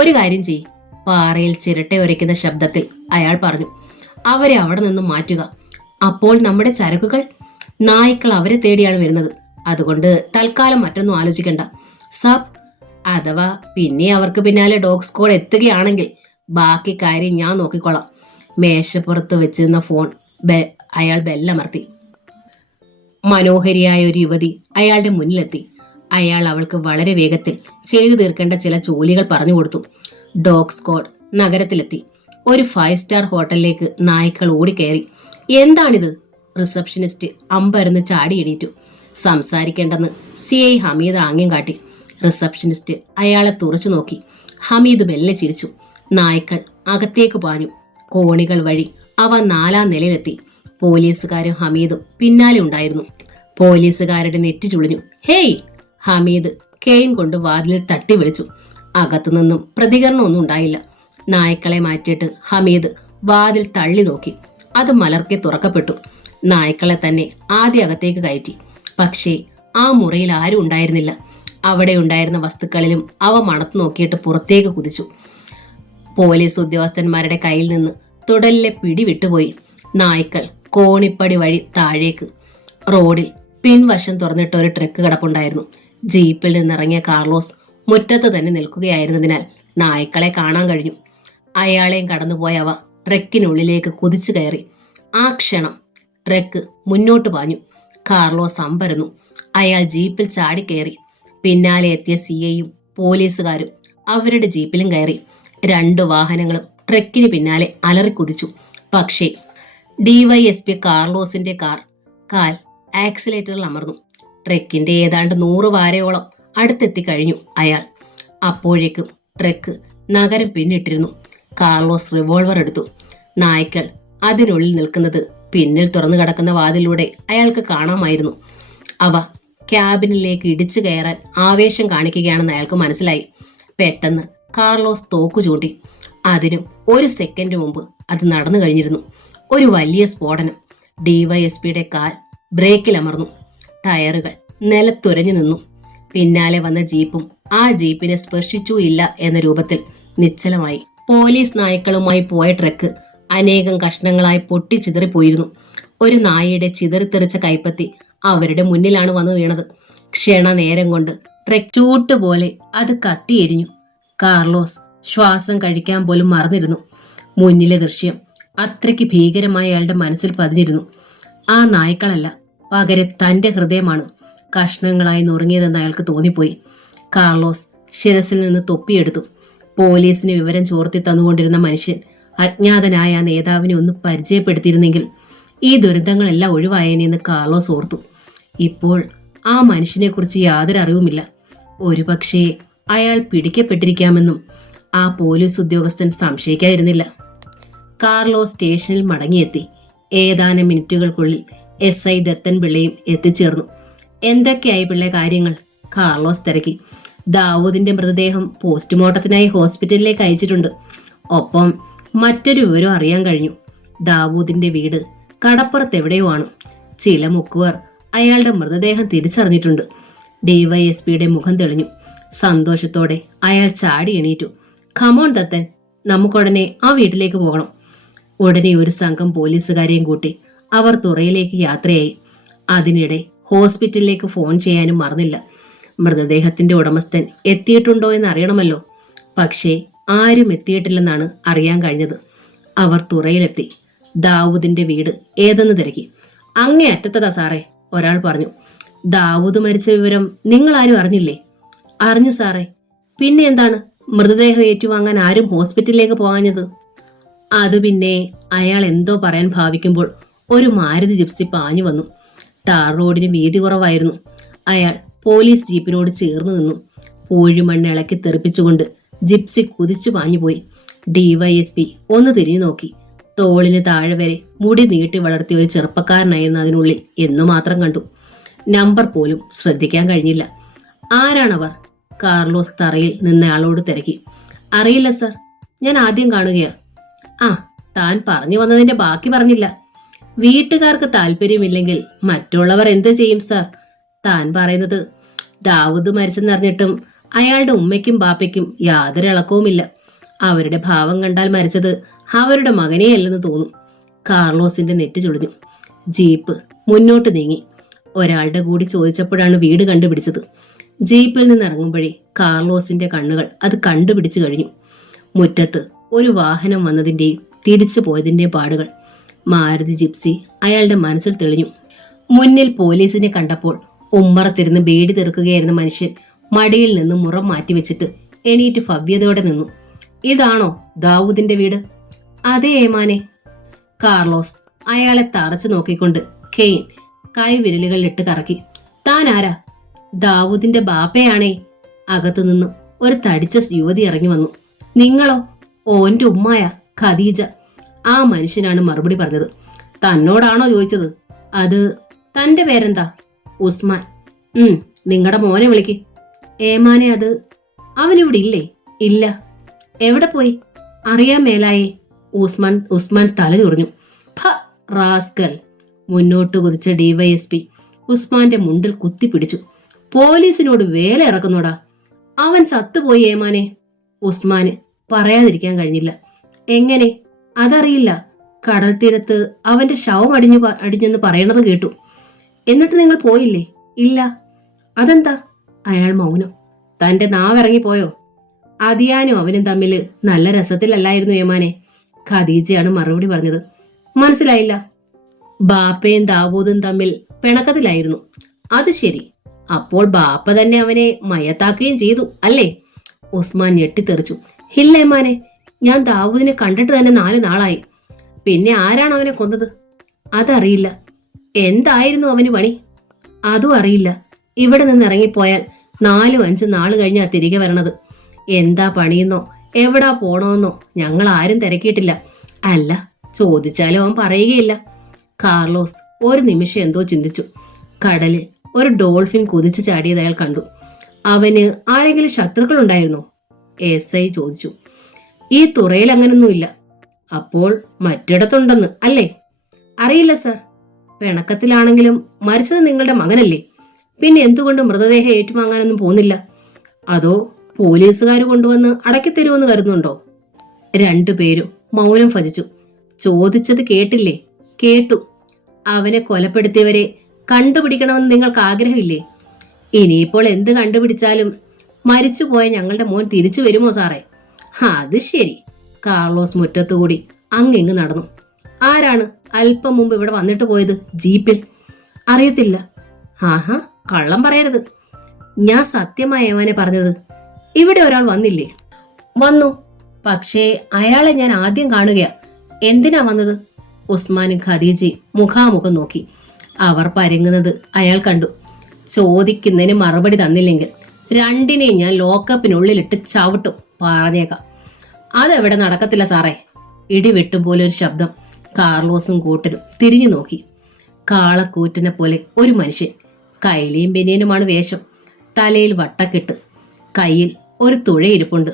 ഒരു കാര്യം ചെയ്യ്, പാറയിൽ ചിരട്ട ഉരയ്ക്കുന്ന ശബ്ദത്തിൽ അയാൾ പറഞ്ഞു. അവരെ അവിടെ നിന്നും മാറ്റുക. അപ്പോൾ നമ്മുടെ ചരക്കുകൾ? നായ്ക്കൾ അവരെ തേടിയാണ് വരുന്നത്. അതുകൊണ്ട് തൽക്കാലം മറ്റൊന്നും ആലോചിക്കണ്ട സാബ്. അഥവാ പിന്നെ അവർക്ക് പിന്നാലെ ഡോഗ് സ്ക്വാഡ് എത്തുകയാണെങ്കിൽ ബാക്കി കാര്യം ഞാൻ നോക്കിക്കോളാം. മേശപ്പുറത്ത് വെച്ചിരുന്ന ഫോൺ അയാൾ ബെല്ലമർത്തി. മനോഹരിയായ ഒരു യുവതി അയാളുടെ മുന്നിലെത്തി. അയാൾ അവൾക്ക് വളരെ വേഗത്തിൽ ചെയ്തു തീർക്കേണ്ട ചില ജോലികൾ പറഞ്ഞു കൊടുത്തു. ഡോഗ് സ്ക്വാഡ് നഗരത്തിലെത്തി. ഒരു 5 സ്റ്റാർ ഹോട്ടലിലേക്ക് നായ്ക്കൾ ഓടിക്കയറി. എന്താണിത്? റിസപ്ഷനിസ്റ്റ് അമ്പരന്ന് ചാടി എണീറ്റു. സംസാരിക്കേണ്ടെന്ന് CI ഹമീദ് ആംഗ്യം കാട്ടി. റിസപ്ഷനിസ്റ്റ് അയാളെ തുറച്ചു നോക്കി. ഹമീദ് മെല്ലെ ചിരിച്ചു. നായ്ക്കൾ അകത്തേക്ക് പാഞ്ഞു. കോണികൾ വഴി അവ 4ാം നിലയിലെത്തി. പോലീസുകാരും ഹമീദും പിന്നാലെ ഉണ്ടായിരുന്നു. പോലീസുകാരുടെ നെറ്റി ചുളിഞ്ഞു. ഹേയ്! ഹമീദ് കെയിൻ കൊണ്ട് വാതിലിൽ തട്ടി വിളിച്ചു. അകത്തുനിന്നും പ്രതികരണമൊന്നും ഉണ്ടായില്ല. നായ്ക്കളെ മാറ്റിയിട്ട് ഹമീദ് വാതിൽ തള്ളി നോക്കി. അത് മലർക്കെ തുറക്കപ്പെട്ടു. നായ്ക്കളെ തന്നെ ആദ്യ അകത്തേക്ക് കയറ്റി. പക്ഷേ ആ മുറിയിൽ ആരും ഉണ്ടായിരുന്നില്ല. അവിടെ ഉണ്ടായിരുന്ന വസ്തുക്കളിലും അവ മണത്തു നോക്കിയിട്ട് പുറത്തേക്ക് കുതിച്ചു. പോലീസ് ഉദ്യോഗസ്ഥന്മാരുടെ കയ്യിൽ നിന്ന് തുടലിലെ പിടി വിട്ടുപോയി. നായ്ക്കൾ കോണിപ്പടി വഴി താഴേക്ക്. റോഡിൽ പിൻവശം തുറന്നിട്ട് ഒരു ട്രക്ക് കിടപ്പുണ്ടായിരുന്നു. ജീപ്പിൽ നിന്നിറങ്ങിയ കാർലോസ് മുറ്റത്ത് തന്നെ നിൽക്കുകയായിരുന്നതിനാൽ നായ്ക്കളെ കാണാൻ കഴിഞ്ഞു. അയാളെയും കടന്നുപോയ അവ ട്രക്കിനുള്ളിലേക്ക് കുതിച്ചു കയറി. ആ ക്ഷണം ട്രക്ക് മുന്നോട്ട് പാഞ്ഞു. കാർലോസ് അമ്പരന്നു. അയാൾ ജീപ്പിൽ ചാടിക്കയറി. പിന്നാലെ എത്തിയ CIയും പോലീസുകാരും അവരുടെ ജീപ്പിലും കയറി. 2 വാഹനങ്ങളും ട്രക്കിന് പിന്നാലെ അലറിക്കുതിച്ചു. പക്ഷേ DYSP കാർലോസിന്റെ കാൽ ആക്സിലേറ്ററിൽ അമർന്നു. ട്രക്കിന്റെ ഏതാണ്ട് 100 വാരയോളം അടുത്തെത്തി കഴിഞ്ഞു അയാൾ. അപ്പോഴേക്കും ട്രക്ക് നഗരം പിന്നിട്ടിരുന്നു. കാർലോസ് റിവോൾവർ എടുത്തു. നായ്ക്കൾ അതിനുള്ളിൽ നിൽക്കുന്നത് പിന്നിൽ തുറന്നു കിടക്കുന്ന വാതിലൂടെ അയാൾക്ക് കാണാമായിരുന്നു. അവ ക്യാബിനിലേക്ക് ഇടിച്ചു കയറാൻ ആവേശം കാണിക്കുകയാണെന്ന് അയാൾക്ക് മനസ്സിലായി. പെട്ടെന്ന് കാർലോസ് തോക്കു ചൂണ്ടി. അതിനും 1 സെക്കൻഡ് മുമ്പ് അത് നടന്നു കഴിഞ്ഞിരുന്നു. ഒരു വലിയ സ്ഫോടനം. DYSPയുടെ കാൽ ബ്രേക്കിൽ അമർന്നു. ടയറുകൾ നിലത്തുരഞ്ഞു നിന്നു. പിന്നാലെ വന്ന ജീപ്പും ആ ജീപ്പിനെ സ്പർശിച്ചൂ ഇല്ല എന്ന രൂപത്തിൽ നിശ്ചലമായി. പോലീസ് നായ്ക്കളുമായി പോയ ട്രക്ക് അനേകം കഷ്ണങ്ങളായി പൊട്ടിച്ചിതറിപ്പോയിരുന്നു. ഒരു നായയുടെ ചിതറിത്തെറിച്ച കൈപ്പത്തി അവരുടെ മുന്നിലാണ് വന്നു വീണത്. ക്ഷണനേരം കൊണ്ട് ട്രക്ക് ചൂട്ടുപോലെ അത് കത്തിയെരിഞ്ഞു. കാർലോസ് ശ്വാസം കഴിക്കാൻ പോലും മറന്നിരുന്നു. മുന്നിലെ ദൃശ്യം അത്രയ്ക്ക് ഭീകരമായി അയാളുടെ മനസ്സിൽ പതിഞ്ഞിരുന്നു. ആ നായ്ക്കളല്ല, പകരം തന്റെ ഹൃദയമാണ് കഷ്ണങ്ങളായി നുറുങ്ങിയതെന്ന് അയാൾക്ക് തോന്നിപ്പോയി. കാർലോസ് ശിരസിൽ നിന്ന് തൊപ്പിയെടുത്തു. പോലീസിന് വിവരം ചോർത്തി തന്നുകൊണ്ടിരുന്ന മനുഷ്യൻ അജ്ഞാതനായ ആ നേതാവിനെ ഒന്ന് പരിചയപ്പെടുത്തിയിരുന്നെങ്കിൽ ഈ ദുരന്തങ്ങളെല്ലാം ഒഴിവായേനെന്ന് കാർലോസ് ഓർത്തു. ഇപ്പോൾ ആ മനുഷ്യനെക്കുറിച്ച് യാതൊരു അറിവുമില്ല. ഒരുപക്ഷേ അയാൾ പിടിക്കപ്പെട്ടിരിക്കാമെന്നും ആ പോലീസ് ഉദ്യോഗസ്ഥൻ സംശയിക്കാതിരുന്നില്ല. കാർലോസ് സ്റ്റേഷനിൽ മടങ്ങിയെത്തി. ഏതാനും മിനിറ്റുകൾക്കുള്ളിൽ SI ദത്തൻ പിള്ളയും എത്തിച്ചേർന്നു. എന്തൊക്കെയായി പിള്ളേ കാര്യങ്ങൾ? കാർലോസ് തിരക്കി. ദാവൂദിന്റെ മൃതദേഹം പോസ്റ്റ്മോർട്ടത്തിനായി ഹോസ്പിറ്റലിലേക്ക് അയച്ചിട്ടുണ്ട്. ഒപ്പം മറ്റൊരു വിവരം അറിയാൻ കഴിഞ്ഞു. ദാവൂദിന്റെ വീട് കടപ്പുറത്ത് എവിടെയോ ആണ്. ചില മുക്കുവർ അയാളുടെ മൃതദേഹം തിരിച്ചറിഞ്ഞിട്ടുണ്ട്. DYSPയുടെ മുഖം തെളിഞ്ഞു. സന്തോഷത്തോടെ അയാൾ ചാടി എണീറ്റു. ഖമോൺ ദത്തൻ, നമുക്കുടനെ ആ വീട്ടിലേക്ക് പോകണം. ഉടനെ ഒരു സംഘം പോലീസുകാരെയും കൂട്ടി അവർ തുറയിലേക്ക് യാത്രയായി. അതിനിടെ ഹോസ്പിറ്റലിലേക്ക് ഫോൺ ചെയ്യാനും മറന്നില്ല. മൃതദേഹത്തിന്റെ ഉടമസ്ഥൻ എത്തിയിട്ടുണ്ടോ എന്ന് അറിയണമല്ലോ. പക്ഷേ ആരും എത്തിയിട്ടില്ലെന്നാണ് അറിയാൻ കഴിഞ്ഞത്. അവർ തുറയിലെത്തി. ദാവൂദിന്റെ വീട് ഏതെന്ന് തിരക്കി. അങ്ങേ അറ്റത്തതാ സാറേ, ഒരാൾ പറഞ്ഞു. ദാവൂദ് മരിച്ച വിവരം നിങ്ങൾ ആരും അറിഞ്ഞില്ലേ? അറിഞ്ഞു സാറേ. പിന്നെ എന്താണ് മൃതദേഹം ഏറ്റുവാങ്ങാൻ ആരും ഹോസ്പിറ്റലിലേക്ക് പോകാഞ്ഞത്? അത് പിന്നെ അയാൾ എന്തോ പറയാൻ ഭാവിക്കുമ്പോൾ ഒരു മാരുതി ജിപ്സി പാഞ്ഞു വന്നു. ടാർ റോഡിന് വീതി കുറവായിരുന്നു. അയാൾ പോലീസ് ജീപ്പിനോട് ചേർന്ന് നിന്നു. പൂഴിമണ്ണ് ഇളക്കി തെറിപ്പിച്ചുകൊണ്ട് ജിപ്സി കുതിച്ചു പാഞ്ഞുപോയി. DYSP ഒന്ന് തിരിഞ്ഞു നോക്കി. തോളിന് താഴെ വരെ മുടി നീട്ടി വളർത്തിയ ഒരു ചെറുപ്പക്കാരനായിരുന്നു അതിനുള്ളിൽ എന്നു മാത്രം കണ്ടു. നമ്പർ പോലും ശ്രദ്ധിക്കാൻ കഴിഞ്ഞില്ല. ആരാണവർ? കാർലോസ് തറയിൽ നിന്നയാളോട് തിരക്കി. അറിയില്ല സർ, ഞാൻ ആദ്യം കാണുകയാ. ആ, താൻ പറഞ്ഞു വന്നതിന്റെ ബാക്കി പറഞ്ഞില്ല. വീട്ടുകാർക്ക് താല്പര്യമില്ലെങ്കിൽ മറ്റുള്ളവർ എന്ത് ചെയ്യും സർ? താൻ പറയുന്നത് ദാവൂദ് മരിച്ചെന്നറിഞ്ഞിട്ടും അയാളുടെ ഉമ്മയ്ക്കും ബാപ്പയ്ക്കും യാതൊരു ഇളക്കവുമില്ല. അവരുടെ ഭാവം കണ്ടാൽ മരിച്ചത് അവരുടെ മകനെയല്ലെന്ന് തോന്നും. കാർലോസിന്റെ നെറ്റ് ചുളിഞ്ഞു. ജീപ്പ് മുന്നോട്ട് നീങ്ങി. ഒരാളുടെ കൂടി ചോദിച്ചപ്പോഴാണ് വീട് കണ്ടുപിടിച്ചത്. ജീപ്പിൽ നിന്ന് ഇറങ്ങുമ്പോഴേ കാർലോസിന്റെ കണ്ണുകൾ അത് കണ്ടുപിടിച്ചു കഴിഞ്ഞു. മുറ്റത്ത് ഒരു വാഹനം വന്നതിന്റെയും തിരിച്ചു പോയതിന്റെയും പാടുകൾ. മാരുതി ജിപ്സി അയാളുടെ മനസ്സിൽ തെളിഞ്ഞു. മുന്നിൽ പോലീസിനെ കണ്ടപ്പോൾ ഉമ്മറത്തിരുന്ന് ബേടി തെറുക്കുകയായിരുന്ന മനുഷ്യൻ മടിയിൽ നിന്ന് മുറം മാറ്റിവെച്ചിട്ട് എണീറ്റ് ഭവ്യതയോടെ നിന്നു. ഇതാണോ ദാവൂദിന്റെ വീട്? അതേ ഏമാനെ. കാർലോസ് അയാളെ തറച്ചു നോക്കിക്കൊണ്ട് കെയ്ൻ കൈവിരലുകളിലിട്ട് കറക്കി. താൻ ആരാ? ദാവൂദിന്റെ ബാപ്പയാണേ. അകത്തു നിന്ന് ഒരു തടിച്ച യുവതി ഇറങ്ങി വന്നു. നിങ്ങളോ? ഓന്റെ ഉമ്മായ ഖദീജ. ആ മനുഷ്യനാണ് മറുപടി പറഞ്ഞത്. തന്നോടാണോ ചോദിച്ചത്? അത് തന്റെ പേരെന്താ? ഉസ്മാൻ. നിങ്ങളുടെ മോനെ വിളിക്ക്. ഏമാനെ, അത് അവനിവിടെ ഇല്ലേ? ഇല്ല. എവിടെ പോയി? അറിയാൻ മേലായേ. ഉസ്മാൻ തല ചൊറിഞ്ഞു. ഭ റാസ്കൽ. മുന്നോട്ട് കുതിച്ച DYSP ഉസ്മാന്റെ മുണ്ടിൽ കുത്തിപ്പിടിച്ചു. പോലീസിനോട് വേല ഇറക്കുന്നോടാ. അവൻ ചത്തുപോയി ഏമാനെ. ഉസ്മാന് പറയാതിരിക്കാൻ കഴിഞ്ഞില്ല. എങ്ങനെ? അതറിയില്ല. കടൽ തീരത്ത് അവന്റെ ശവം അടിഞ്ഞെന്ന് പറയണത് കേട്ടു. എന്നിട്ട് നിങ്ങൾ പോയില്ലേ? ഇല്ല. അതെന്താ? അയാൾ മൗനം. തന്റെ നാവിറങ്ങിപ്പോയോ? അതിയാനും അവനും തമ്മിൽ നല്ല രസത്തിലല്ലായിരുന്നു ഏമാനെ. ഖദീജയാണ് മറുപടി പറഞ്ഞത്. മനസ്സിലായില്ല. ബാപ്പയും ദാവൂദും തമ്മിൽ പിണക്കത്തിലായിരുന്നു. അത് ശരി. അപ്പോൾ ബാപ്പ തന്നെ അവനെ മയത്താക്കുകയും ചെയ്തു അല്ലേ? ഉസ്മാൻ ഞെട്ടിത്തെറിച്ചു. ഇല്ല ഏമാനെ, ഞാൻ ദാവൂദിനെ കണ്ടിട്ട് തന്നെ 4 നാളായി. പിന്നെ ആരാണ് അവനെ കൊന്നത്? അതറിയില്ല. എന്തായിരുന്നു അവന് പണി? അതും അറിയില്ല. ഇവിടെ നിന്ന് ഇറങ്ങിപ്പോയാൽ 4-5 നാൾ കഴിഞ്ഞാ തിരികെ വരണത്. എന്താ പണിയെന്നോ എവിടാ പോണോന്നോ ഞങ്ങൾ ആരും തിരക്കിയിട്ടില്ല. അല്ല, ചോദിച്ചാലും അവൻ പറയുകയില്ല. കാർലോസ് ഒരു നിമിഷം എന്തോ ചിന്തിച്ചു. കടലിൽ ഒരു ഡോൾഫിൻ കുതിച്ചു ചാടിയത് അയാൾ കണ്ടു. അവന് ആരെങ്കിലും ശത്രുക്കളുണ്ടായിരുന്നോ? SI ചോദിച്ചു. ഈ തുറയിൽ അങ്ങനൊന്നുമില്ല. അപ്പോൾ മറ്റിടത്തുണ്ടെന്ന് അല്ലേ? അറിയില്ല സർ. പിണക്കത്തിലാണെങ്കിലും മരിച്ചത് നിങ്ങളുടെ മകനല്ലേ? പിന്നെ എന്തുകൊണ്ട് മൃതദേഹം ഏറ്റുവാങ്ങാനൊന്നും പോകുന്നില്ല? അതോ പോലീസുകാർ കൊണ്ടുവന്ന് അടക്കിത്തരുമെന്ന് കരുതുന്നുണ്ടോ? രണ്ടുപേരും മൗനം ഭജിച്ചു. ചോദിച്ചത് കേട്ടില്ലേ? കേട്ടു. അവനെ കൊലപ്പെടുത്തിയവരെ കണ്ടുപിടിക്കണമെന്ന് നിങ്ങൾക്ക് ആഗ്രഹമില്ലേ? ഇനിയിപ്പോൾ എന്ത് കണ്ടുപിടിച്ചാലും മരിച്ചുപോയ ഞങ്ങളുടെ മോൻ തിരിച്ചു വരുമോ സാറേ? അത് ശരി. കാർലോസ് മുറ്റത്തുകൂടി അങ്ങിങ്ങ് നടന്നു. ആരാണ് അല്പം മുമ്പ് ഇവിടെ വന്നിട്ട് പോയത് ജീപ്പിൽ? അറിയത്തില്ല. ആഹാ, കള്ളം പറയരുത്. ഞാൻ സത്യമായ ഏമാനെ പറഞ്ഞത്. ഇവിടെ ഒരാൾ വന്നില്ലേ? വന്നു. പക്ഷേ അയാളെ ഞാൻ ആദ്യം കാണുകയാ. എന്തിനാ വന്നത്? ഉസ്മാനും ഖദീജയും മുഖാമുഖം നോക്കി. അവർ പരുങ്ങുന്നത് അയാൾ കണ്ടു. ചോദിക്കുന്നതിന് മറുപടി തന്നില്ലെങ്കിൽ രണ്ടിനെയും ഞാൻ ലോക്കപ്പിനുള്ളിലിട്ട് ചവിട്ടും, പറഞ്ഞേക്കാം. അതെവിടെ നടക്കത്തില്ല സാറേ. ഇടിവെട്ടും പോലെ ഒരു ശബ്ദം. കാർലോസും കൂട്ടരും തിരിഞ്ഞു നോക്കി. കാളക്കൂറ്റനെ പോലെ ഒരു മനുഷ്യൻ. കൈലിയും ബനിയനുമാണ് വേഷം. തലയിൽ വട്ടക്കെട്ട്. കയ്യിൽ ഒരു തുഴയിരിപ്പുണ്ട്.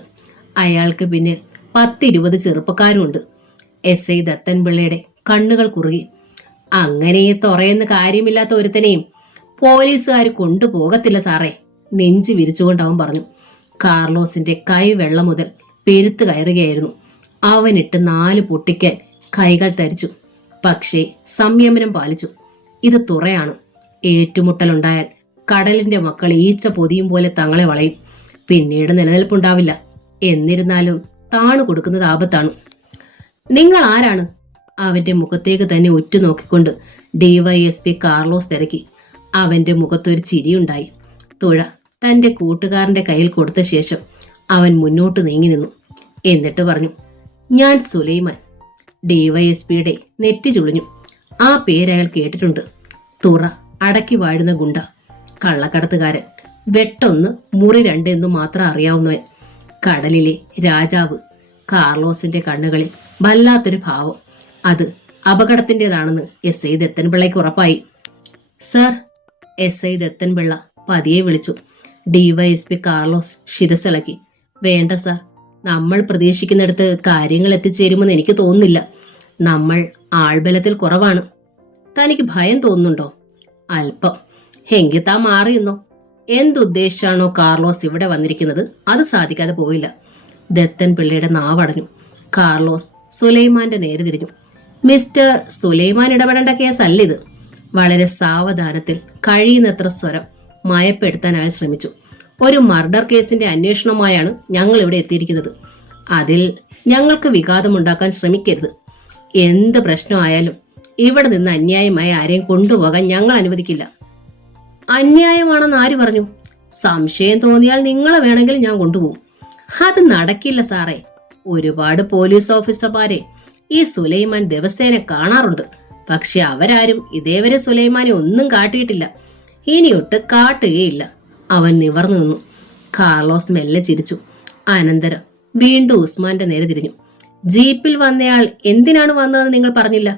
അയാൾക്ക് പിന്നിൽ 10-20 ചെറുപ്പക്കാരുമുണ്ട്. SI ദത്തൻ പിള്ളയുടെ കണ്ണുകൾ കുറുകി. അങ്ങനെ തുറയെന്ന് കാര്യമില്ലാത്ത ഒരുത്തനെയും പോലീസുകാർ കൊണ്ടുപോകത്തില്ല സാറേ. നെഞ്ചു വിരിച്ചുകൊണ്ട് അവൻ പറഞ്ഞു. കാർലോസിന്റെ കൈ വെള്ളം മുതൽ പെരുത്ത് കയറുകയായിരുന്നു. അവനിട്ട് 4 പൊട്ടിക്കാൻ കൈകൾ തരിച്ചു. പക്ഷേ സംയമനം പാലിച്ചു. ഇത് തുറയാണ്. ഏറ്റുമുട്ടലുണ്ടായാൽ കടലിന്റെ മക്കൾ ഈച്ച പൊതിയും പോലെ തങ്ങളെ വളയും. പിന്നീട് നിലനിൽപ്പുണ്ടാവില്ല. എന്നിരുന്നാലും താണു കൊടുക്കുന്നത് ആപത്താണ്. നിങ്ങൾ ആരാണ്? അവന്റെ മുഖത്തേക്ക് തന്നെ ഉറ്റുനോക്കിക്കൊണ്ട് DYSP കാർലോസ് തിരക്കി. അവന്റെ മുഖത്തൊരു ചിരിയുണ്ടായി. തുഴ തന്റെ കൂട്ടുകാരന്റെ കയ്യിൽ കൊടുത്ത ശേഷം അവൻ മുന്നോട്ട് നീങ്ങി നിന്നു. എന്നിട്ട് പറഞ്ഞു, ഞാൻ സുലൈമാൻ. ഡിവൈഎസ്പിയുടെ നെറ്റി ചുളിഞ്ഞു. ആ പേരയാൾ കേട്ടിട്ടുണ്ട്. തുറ അടക്കി വാഴുന്ന ഗുണ്ട, കള്ളക്കടത്തുകാരൻ, വെട്ടൊന്ന് മുറി രണ്ട് എന്നു മാത്രം അറിയാവുന്നവൻ, കടലിലെ രാജാവ്. കാർലോസിന്റെ കണ്ണുകളിൽ വല്ലാത്തൊരു ഭാവം. അത് അപകടത്തിൻ്റെതാണെന്ന് എസ് ഐ ദത്തൻപിള്ളയ്ക്ക് ഉറപ്പായി. സർ, എസ് ഐ ദത്തൻപിള്ള പതിയെ വിളിച്ചു. ഡിവൈഎസ്പി കാർലോസ് ശിരസിളക്കി. വേണ്ട സാർ, നമ്മൾ പ്രതീക്ഷിക്കുന്നിടത്ത് കാര്യങ്ങൾ എത്തിച്ചേരുമെന്ന് എനിക്ക് തോന്നുന്നില്ല. നമ്മൾ ആൾബലത്തിൽ കുറവാണ്. തനിക്ക് ഭയം തോന്നുന്നുണ്ടോ? അല്പം. എങ്കിൽ താൻ മാറിയുന്നോ. എന്തുദ്ദേശിച്ചാണോ കാർലോസ് ഇവിടെ വന്നിരിക്കുന്നത് അത് സാധിക്കാതെ പോയില്ല. ദത്തൻ പിള്ളയുടെ നാവടഞ്ഞു. കാർലോസ് സുലൈമാന്റെ നേരെ തിരിഞ്ഞു. മിസ്റ്റർ സുലൈമാൻ ഇടപെടേണ്ട കേസല്ലിത്. വളരെ സാവധാനത്തിൽ കഴിയുന്നത്ര സ്വരം മയപ്പെടുത്താൻ അയാൾ ശ്രമിച്ചു. ഒരു മർഡർ കേസിന്റെ അന്വേഷണവുമായാണ് ഞങ്ങൾ ഇവിടെ എത്തിയിരിക്കുന്നത്. അതിൽ ഞങ്ങൾക്ക് വിഘാതമുണ്ടാക്കാൻ ശ്രമിക്കരുത്. എന്ത് പ്രശ്നമായാലും ഇവിടെ നിന്ന് അന്യായമായി ആരെയും കൊണ്ടുപോകാൻ ഞങ്ങൾ അനുവദിക്കില്ല. അന്യായമാണെന്ന് ആര് പറഞ്ഞു? സംശയം തോന്നിയാൽ നിങ്ങളെ വേണമെങ്കിൽ ഞാൻ കൊണ്ടുപോകും. അത് നടക്കില്ല സാറേ. ഒരുപാട് പോലീസ് ഓഫീസർമാരെ ഈ സുലൈമാൻ ദിവസേന കാണാറുണ്ട്. പക്ഷെ അവരാരും ഇതേവരെ സുലൈമാനെ ഒന്നും കാട്ടിയിട്ടില്ല. ഇനിയൊട്ട് കാട്ടുകയില്ല. അവൻ നിവർന്നു നിന്നു. കാർലോസ് മെല്ലെ ചിരിച്ചു. അനന്തരം വീണ്ടും ഉസ്മാന്റെ നേരെ തിരിഞ്ഞു. ജീപ്പിൽ വന്നയാൾ എന്തിനാണ് വന്നതെന്ന് നിങ്ങൾ പറഞ്ഞില്ല?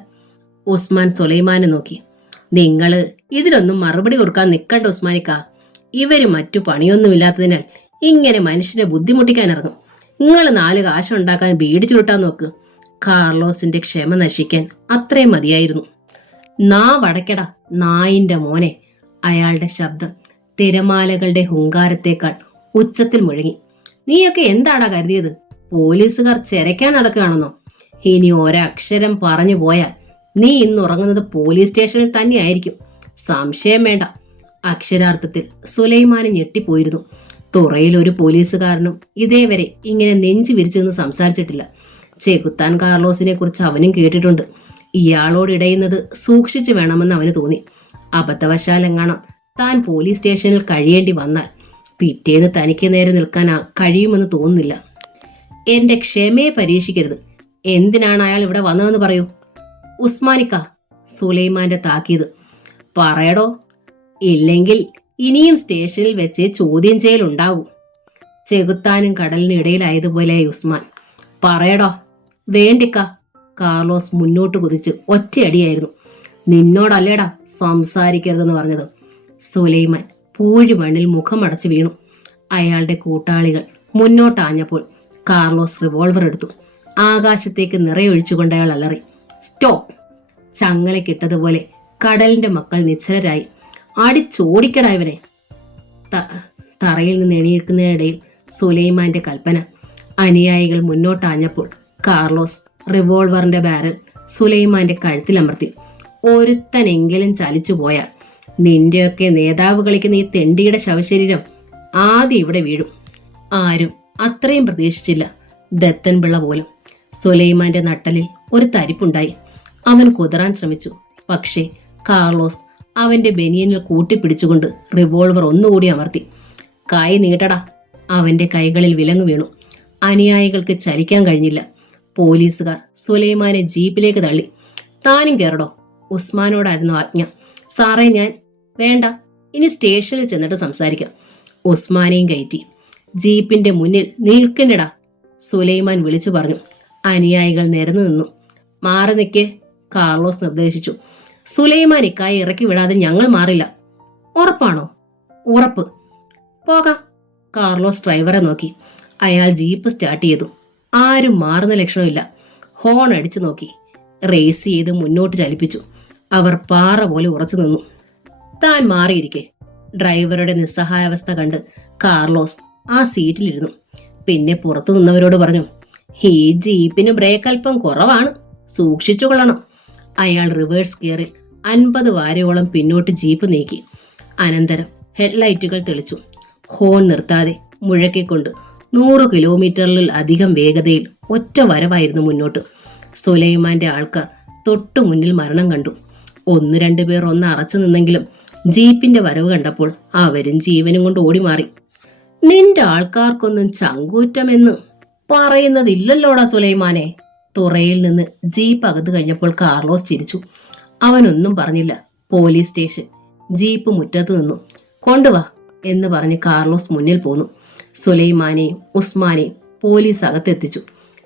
ഉസ്മാൻ സുലൈമാനെ നോക്കി. നിങ്ങള് ഇതിനൊന്നും മറുപടി കൊടുക്കാൻ നിൽക്കണ്ട ഉസ്മാനിക്ക. ഇവര് മറ്റു പണിയൊന്നുമില്ലാത്തതിനാൽ ഇങ്ങനെ മനുഷ്യനെ ബുദ്ധിമുട്ടിക്കാൻ ഇറങ്ങും. നിങ്ങൾ 4 കാശുണ്ടാക്കാൻ ബീഡി ചുരുട്ടാൻ നോക്ക്. കാർലോസിന്റെ ക്ഷമ നശിക്കാൻ അത്രയും മതിയായിരുന്നു. വടക്കട നായിന്റെ മോനെ. അയാളുടെ ശബ്ദം തിരമാലകളുടെ ഹുങ്കാരത്തേക്കാൾ ഉച്ചത്തിൽ മുഴങ്ങി. നീയൊക്കെ എന്താടാ കരുതിയത്? പോലീസുകാർ ചെരയ്ക്കാൻ നടക്കുകയാണെന്നോ? ഇനി ഒരക്ഷരം പറഞ്ഞു പോയാൽ നീ ഇന്ന് ഉറങ്ങുന്നത് പോലീസ് സ്റ്റേഷനിൽ തന്നെയായിരിക്കും. സംശയം വേണ്ട. അക്ഷരാർത്ഥത്തിൽ സുലൈമാന് ഞെട്ടിപ്പോയിരുന്നു. തുറയിൽ ഒരു പോലീസുകാരനും ഇതേവരെ ഇങ്ങനെ നെഞ്ചു വിരിച്ചു നിന്ന് സംസാരിച്ചിട്ടില്ല. ചെകുത്താൻ കാർലോസിനെ കുറിച്ച് അവനും കേട്ടിട്ടുണ്ട്. ഇയാളോട് ഇടയുന്നത് സൂക്ഷിച്ചു വേണമെന്ന് അവന് തോന്നി. അബദ്ധവശാലെങ്ങാണം താൻ പോലീസ് സ്റ്റേഷനിൽ കഴിയേണ്ടി വന്നാൽ പിറ്റേന്ന് തനിക്ക് നേരെ നിൽക്കാൻ കഴിയുമെന്ന് തോന്നുന്നില്ല. എന്റെ ക്ഷമയെ പരീക്ഷിക്കരുത്. എന്തിനാണ് അയാൾ ഇവിടെ വന്നതെന്ന് പറയൂ. ഉസ്മാനിക്ക, സുലൈമാന്റെ താക്കീത്. പറയടോ, ഇല്ലെങ്കിൽ ഇനിയും സ്റ്റേഷനിൽ വെച്ച് ചോദ്യം ചെയ്യലുണ്ടാവും. ചെകുത്താനും കടലിനും ഇടയിലായതുപോലെ ഉസ്മാൻ. പറയടോ. വേണ്ടിക്ക. കാർലോസ് മുന്നോട്ട് കുതിച്ച് ഒറ്റയടിയായിരുന്നു. നിന്നോടല്ലേടാ സംസാരിക്കരുതെന്ന് പറഞ്ഞത്. സുലൈമാൻ പൂഴി മണ്ണിൽ മുഖമടച്ച് വീണു. അയാളുടെ കൂട്ടാളികൾ മുന്നോട്ടാഞ്ഞപ്പോൾ കാർലോസ് റിവോൾവർ എടുത്തു. ആകാശത്തേക്ക് നിറയൊഴിച്ചുകൊണ്ട് അയാൾ അലറി. സ്റ്റോപ്പ്! ചങ്ങലക്കിട്ടതുപോലെ കടലിന്റെ മക്കൾ നിശ്ചലരായി. അടിച്ചോടിക്കടാ ഇവരെ. തറയിൽ നിന്ന് എണീക്കുന്നതിനിടയിൽ സുലൈമാന്റെ കൽപ്പന. അനുയായികൾ മുന്നോട്ടാഞ്ഞപ്പോൾ കാർലോസ് റിവോൾവറിന്റെ ബാരൽ സുലൈമാന്റെ കഴുത്തിലമർത്തി. ഒരുത്തനെങ്കിലും ചലിച്ചു പോയാൽ നിന്റെയൊക്കെ നേതാവ് കളിക്കുന്ന ഈ തെണ്ടിയുടെ ശവശരീരം ആദ്യം ഇവിടെ വീഴും. ആരും അത്രയും പ്രതീക്ഷിച്ചില്ല. ദത്തൻപിള്ള പോലും. സുലൈമാന്റെ നട്ടലിൽ ഒരു തരിപ്പുണ്ടായി. അവൻ കുതറാൻ ശ്രമിച്ചു. പക്ഷേ കാർലോസ് അവന്റെ ബനിയനിൽ കൂട്ടിപ്പിടിച്ചുകൊണ്ട് റിവോൾവർ ഒന്നുകൂടി അമർത്തി. കൈ നീട്ടടാ. അവന്റെ കൈകളിൽ വിലങ്ങ് വീണു. അനുയായികൾക്ക് ചലിക്കാൻ കഴിഞ്ഞില്ല. പോലീസുകാർ സുലൈമാനെ ജീപ്പിലേക്ക് തള്ളി. താനും കയറടോ. ഉസ്മാനോടായിരുന്നു ആജ്ഞ. സാറേ ഞാൻ. വേണ്ട, ഇനി സ്റ്റേഷനിൽ ചെന്നിട്ട് സംസാരിക്കാം. ഉസ്മാനെയും കയറ്റി. ജീപ്പിന്റെ മുന്നിൽ നിൽക്കണ്ടടാ, സുലൈമാൻ വിളിച്ചു പറഞ്ഞു. അനുയായികൾ നിരന്നു നിന്നു. മാറി നിൽക്കേ, കാർലോസ് നിർദ്ദേശിച്ചു. സുലൈമാൻ ഇക്കായി ഇറക്കി വിടാതെ ഞങ്ങൾ മാറില്ല. ഉറപ്പാണോ? ഉറപ്പ്. പോകാം. കാർലോസ് ഡ്രൈവറെ നോക്കി. അയാൾ ജീപ്പ് സ്റ്റാർട്ട് ചെയ്തു. ആരും മാറുന്ന ലക്ഷണമില്ല. ഹോൺ അടിച്ചു നോക്കി. റേസ് ചെയ്ത് മുന്നോട്ട് ചലിപ്പിച്ചു. അവർ പാറ പോലെ ഉറച്ചു നിന്നു. താൻ മാറിയിരിക്കെ. ഡ്രൈവറുടെ നിസ്സഹായാവസ്ഥ കണ്ട് കാർലോസ് ആ സീറ്റിലിരുന്നു. പിന്നെ പുറത്തു നിന്നവരോട് പറഞ്ഞു, ഈ ജീപ്പിന് ബ്രേക്ക് അല്പം കുറവാണ്, സൂക്ഷിച്ചു കൊള്ളണം. അയാൾ റിവേഴ്സ് ഗിയറിൽ 50 വാരയോളം പിന്നോട്ട് ജീപ്പ് നീക്കി. അനന്തരം ഹെഡ്ലൈറ്റുകൾ തെളിച്ചു. ഹോൺ നിർത്താതെ മുഴക്കിക്കൊണ്ട് 100 കിലോമീറ്ററിൽ അധികം വേഗതയിൽ ഒറ്റ വരവായിരുന്നു മുന്നോട്ട്. സുലൈമാന്റെ ആൾക്കാർ തൊട്ടു മുന്നിൽ മരണം കണ്ടു. 1-2 പേർ ഒന്ന് അറച്ചു നിന്നെങ്കിലും ജീപ്പിന്റെ വരവ് കണ്ടപ്പോൾ അവരും ജീവനും കൊണ്ട് ഓടി മാറി. നിന്റെ ആൾക്കാർക്കൊന്നും ചങ്കൂറ്റമെന്ന് പറയുന്നതില്ലല്ലോടാ സുലൈമാനെ. തുറയിൽ നിന്ന് ജീപ്പ് അകത്ത് കഴിഞ്ഞപ്പോൾ കാർലോസ് ചിരിച്ചു. അവനൊന്നും പറഞ്ഞില്ല. Police station. ജീപ്പ് മുറ്റത്ത് നിന്നു. കൊണ്ടുവാ എന്ന് പറഞ്ഞ് കാർലോസ് മുന്നിൽ പോന്നു. സുലൈമാനെയും ഉസ്മാനെയും പോലീസ് അകത്തെത്തിച്ചു.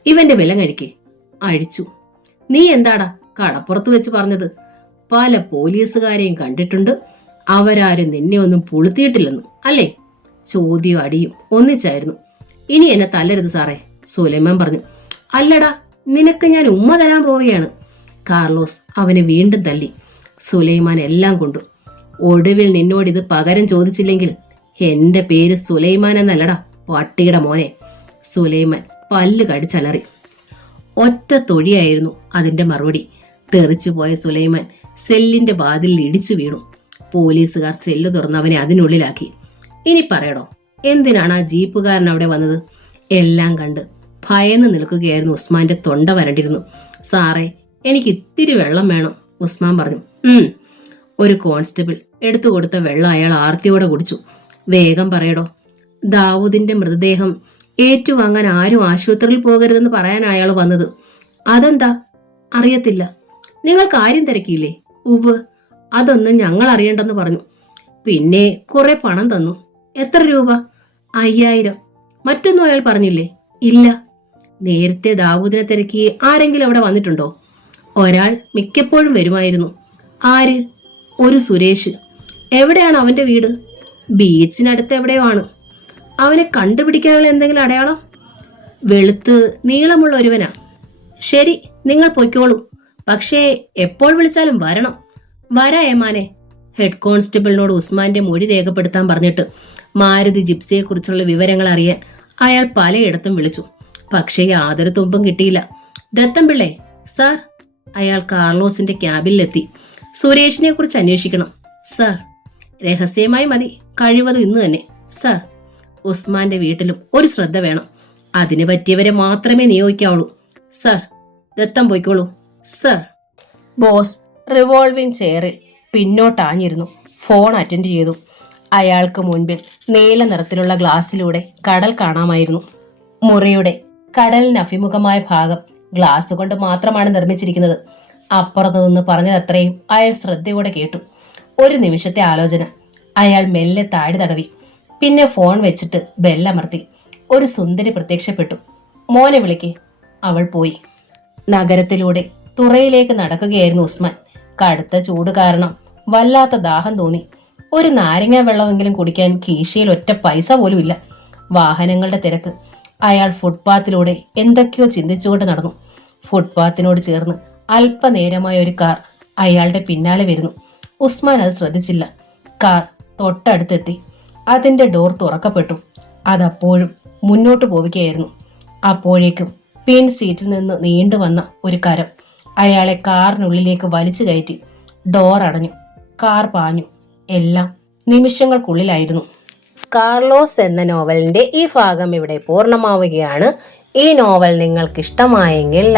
ഇവന്റെ വില കഴിക്കേ. അഴിച്ചു. നീ എന്താടാ കടപ്പുറത്ത് വെച്ച് പറഞ്ഞത്? പല പോലീസുകാരെയും കണ്ടിട്ടുണ്ട്, അവരാരും നിന്നെ ഒന്നും പുളുത്തിയിട്ടില്ലെന്ന് അല്ലേ? ചോദ്യം അടിയും ഒന്നിച്ചായിരുന്നു. ഇനി എന്നെ തല്ലരുത് സാറേ, സുലൈമാൻ പറഞ്ഞു. അല്ലടാ, നിനക്ക് ഞാൻ ഉമ്മ തരാൻ പോവുകയാണ്. കാർലോസ് അവനെ വീണ്ടും തല്ലി. സുലൈമാൻ എല്ലാം കൊണ്ടു. ഒടുവിൽ നിന്നോടിത് പകരം ചോദിച്ചില്ലെങ്കിൽ എന്റെ പേര് സുലൈമാൻ എന്നല്ലടാ, പട്ടിയുടെ മോനെ. സുലൈമാൻ പല്ല് കടിച്ചലറി. ഒറ്റ തൊഴിയായിരുന്നു അതിന്റെ മറുപടി. തെറിച്ചുപോയ സുലൈമാൻ സെല്ലിന്റെ വാതിലിൽ ഇടിച്ചു വീണു. പോലീസുകാർ സെല്ല് തുറന്ന് അവനെ അതിനുള്ളിലാക്കി. ഇനി പറയടോ, എന്തിനാണ് ആ ജീപ്പുകാരൻ അവിടെ വന്നത്? എല്ലാം കണ്ട് ഭയന്ന് നിൽക്കുകയായിരുന്നു ഉസ്മാന്റെ തൊണ്ട വരണ്ടിരുന്നു. സാറേ, എനിക്ക് ഇത്തിരി വെള്ളം വേണം, ഉസ്മാൻ പറഞ്ഞു. ഒരു കോൺസ്റ്റബിൾ എടുത്തു കൊടുത്ത വെള്ളം അയാൾ ആർത്തിയോടെ കുടിച്ചു. വേഗം പറയടോ. ദാവൂദിന്റെ മൃതദേഹം ഏറ്റുവാങ്ങാൻ ആരും ആശുപത്രിയിൽ പോകരുതെന്ന് പറയാൻ അയാൾ വന്നത്. അതെന്താ? അറിയത്തില്ല. നിങ്ങൾ കാര്യം തിരക്കിയില്ലേ? ഉവ്, അതൊന്നും ഞങ്ങൾ അറിയണ്ടെന്ന് പറഞ്ഞു. പിന്നെ കുറെ പണം തന്നു. എത്ര രൂപ? 5000. മറ്റൊന്നും അയാൾ പറഞ്ഞില്ലേ? ഇല്ല. നേരത്തെ ദാവൂദിനെ തിരക്കി ആരെങ്കിലും അവിടെ വന്നിട്ടുണ്ടോ? ഒരാൾ മിക്കപ്പോഴും വരുമായിരുന്നു. ആര്? ഒരു സുരേഷ്. എവിടെയാണ് അവന്റെ വീട്? ബീച്ചിനടുത്ത് എവിടെയോ ആണ്. അവനെ കണ്ടുപിടിക്കാനുള്ള എന്തെങ്കിലും അടയാളം? വെളുത്ത് നീളമുള്ള ഒരുവനാ. ശരി, നിങ്ങൾ പൊയ്ക്കോളൂ. പക്ഷേ എപ്പോൾ വിളിച്ചാലും വരണം. വരാ ഏമാനെ. ഹെഡ് കോൺസ്റ്റബിളിനോട് ഉസ്മാന്റെ മൊഴി രേഖപ്പെടുത്താൻ പറഞ്ഞിട്ട് മാരുതി ജിപ്സിയെ കുറിച്ചുള്ള വിവരങ്ങൾ അറിയാൻ അയാൾ പലയിടത്തും വിളിച്ചു. പക്ഷേ യാതൊരു തുമ്പും കിട്ടിയില്ല. ദത്തംപിള്ളേ സാർ. അയാൾ കാർലോസിന്റെ ക്യാബിനിലെത്തി. സുരേഷിനെ കുറിച്ച് അന്വേഷിക്കണം സാർ. രഹസ്യമായി മതി, കഴിവതും ഇന്ന് തന്നെ സാർ. ഉസ്മാന്റെ വീട്ടിലും ഒരു ശ്രദ്ധ വേണം. അതിന് പറ്റിയവരെ മാത്രമേ നിയോഗിക്കാവുള്ളൂ സാർ. ദത്തം പോയിക്കോളൂ സാർ. ബോസ് റിവോൾവിംഗ് ചെയറിൽ പിന്നോട്ടാഞ്ഞിരുന്നു. ഫോൺ അറ്റൻഡ് ചെയ്തു. അയാൾക്ക് മുൻപിൽ നീല നിറത്തിലുള്ള ഗ്ലാസ്സിലൂടെ കടൽ കാണാമായിരുന്നു. മുറിയുടെ കടലിന് അഭിമുഖമായ ഭാഗം ഗ്ലാസ് കൊണ്ട് മാത്രമാണ് നിർമ്മിച്ചിരിക്കുന്നത്. അപ്പുറത്തു നിന്ന് പറഞ്ഞതത്രയും അയാൾ ശ്രദ്ധയോടെ കേട്ടു. ഒരു നിമിഷത്തെ ആലോചന. അയാൾ മെല്ലെ താടി തടവി. പിന്നെ ഫോൺ വെച്ചിട്ട് ബെല്ലമർത്തി. ഒരു സുന്ദരി പ്രത്യക്ഷപ്പെട്ടു. മോനെ വിളിക്ക്. അവൾ പോയി. നഗരത്തിലൂടെ തുറയിലേക്ക് നടക്കുകയായിരുന്നു ഉസ്മാൻ. കടുത്ത ചൂട് കാരണം വല്ലാത്ത ദാഹം തോന്നി. ഒരു നാരങ്ങ വെള്ളമെങ്കിലും കുടിക്കാൻ കീശയിൽ ഒറ്റ പൈസ പോലും ഇല്ല. വാഹനങ്ങളുടെ തിരക്ക്. അയാൾ ഫുട്പാത്തിലൂടെ എന്തൊക്കെയോ ചിന്തിച്ചുകൊണ്ട് നടന്നു. ഫുട്പാത്തിനോട് ചേർന്ന് അല്പനേരമായ ഒരു കാർ അയാളുടെ പിന്നാലെ വരുന്നു. ഉസ്മാൻ അത് ശ്രദ്ധിച്ചില്ല. കാർ തൊട്ടടുത്തെത്തി. അതിന്റെ ഡോർ തുറക്കപ്പെട്ടു. അതപ്പോഴും മുന്നോട്ട് പോവുകയായിരുന്നു. അപ്പോഴേക്കും പിൻ സീറ്റിൽ നിന്ന് നീണ്ടുവന്ന ഒരു കരം അയാളെ കാറിനുള്ളിലേക്ക് വലിച്ചു കയറ്റി. ഡോർ അടഞ്ഞു. കാർ പാഞ്ഞു. എല്ലാം നിമിഷങ്ങൾക്കുള്ളിലായിരുന്നു. കാർലോസ് എന്ന നോവലിന്റെ ഈ ഭാഗം ഇവിടെ പൂർണ്ണമാവുകയാണ്. ഈ നോവൽ നിങ്ങൾക്ക് ഇഷ്ടമായെങ്കിൽ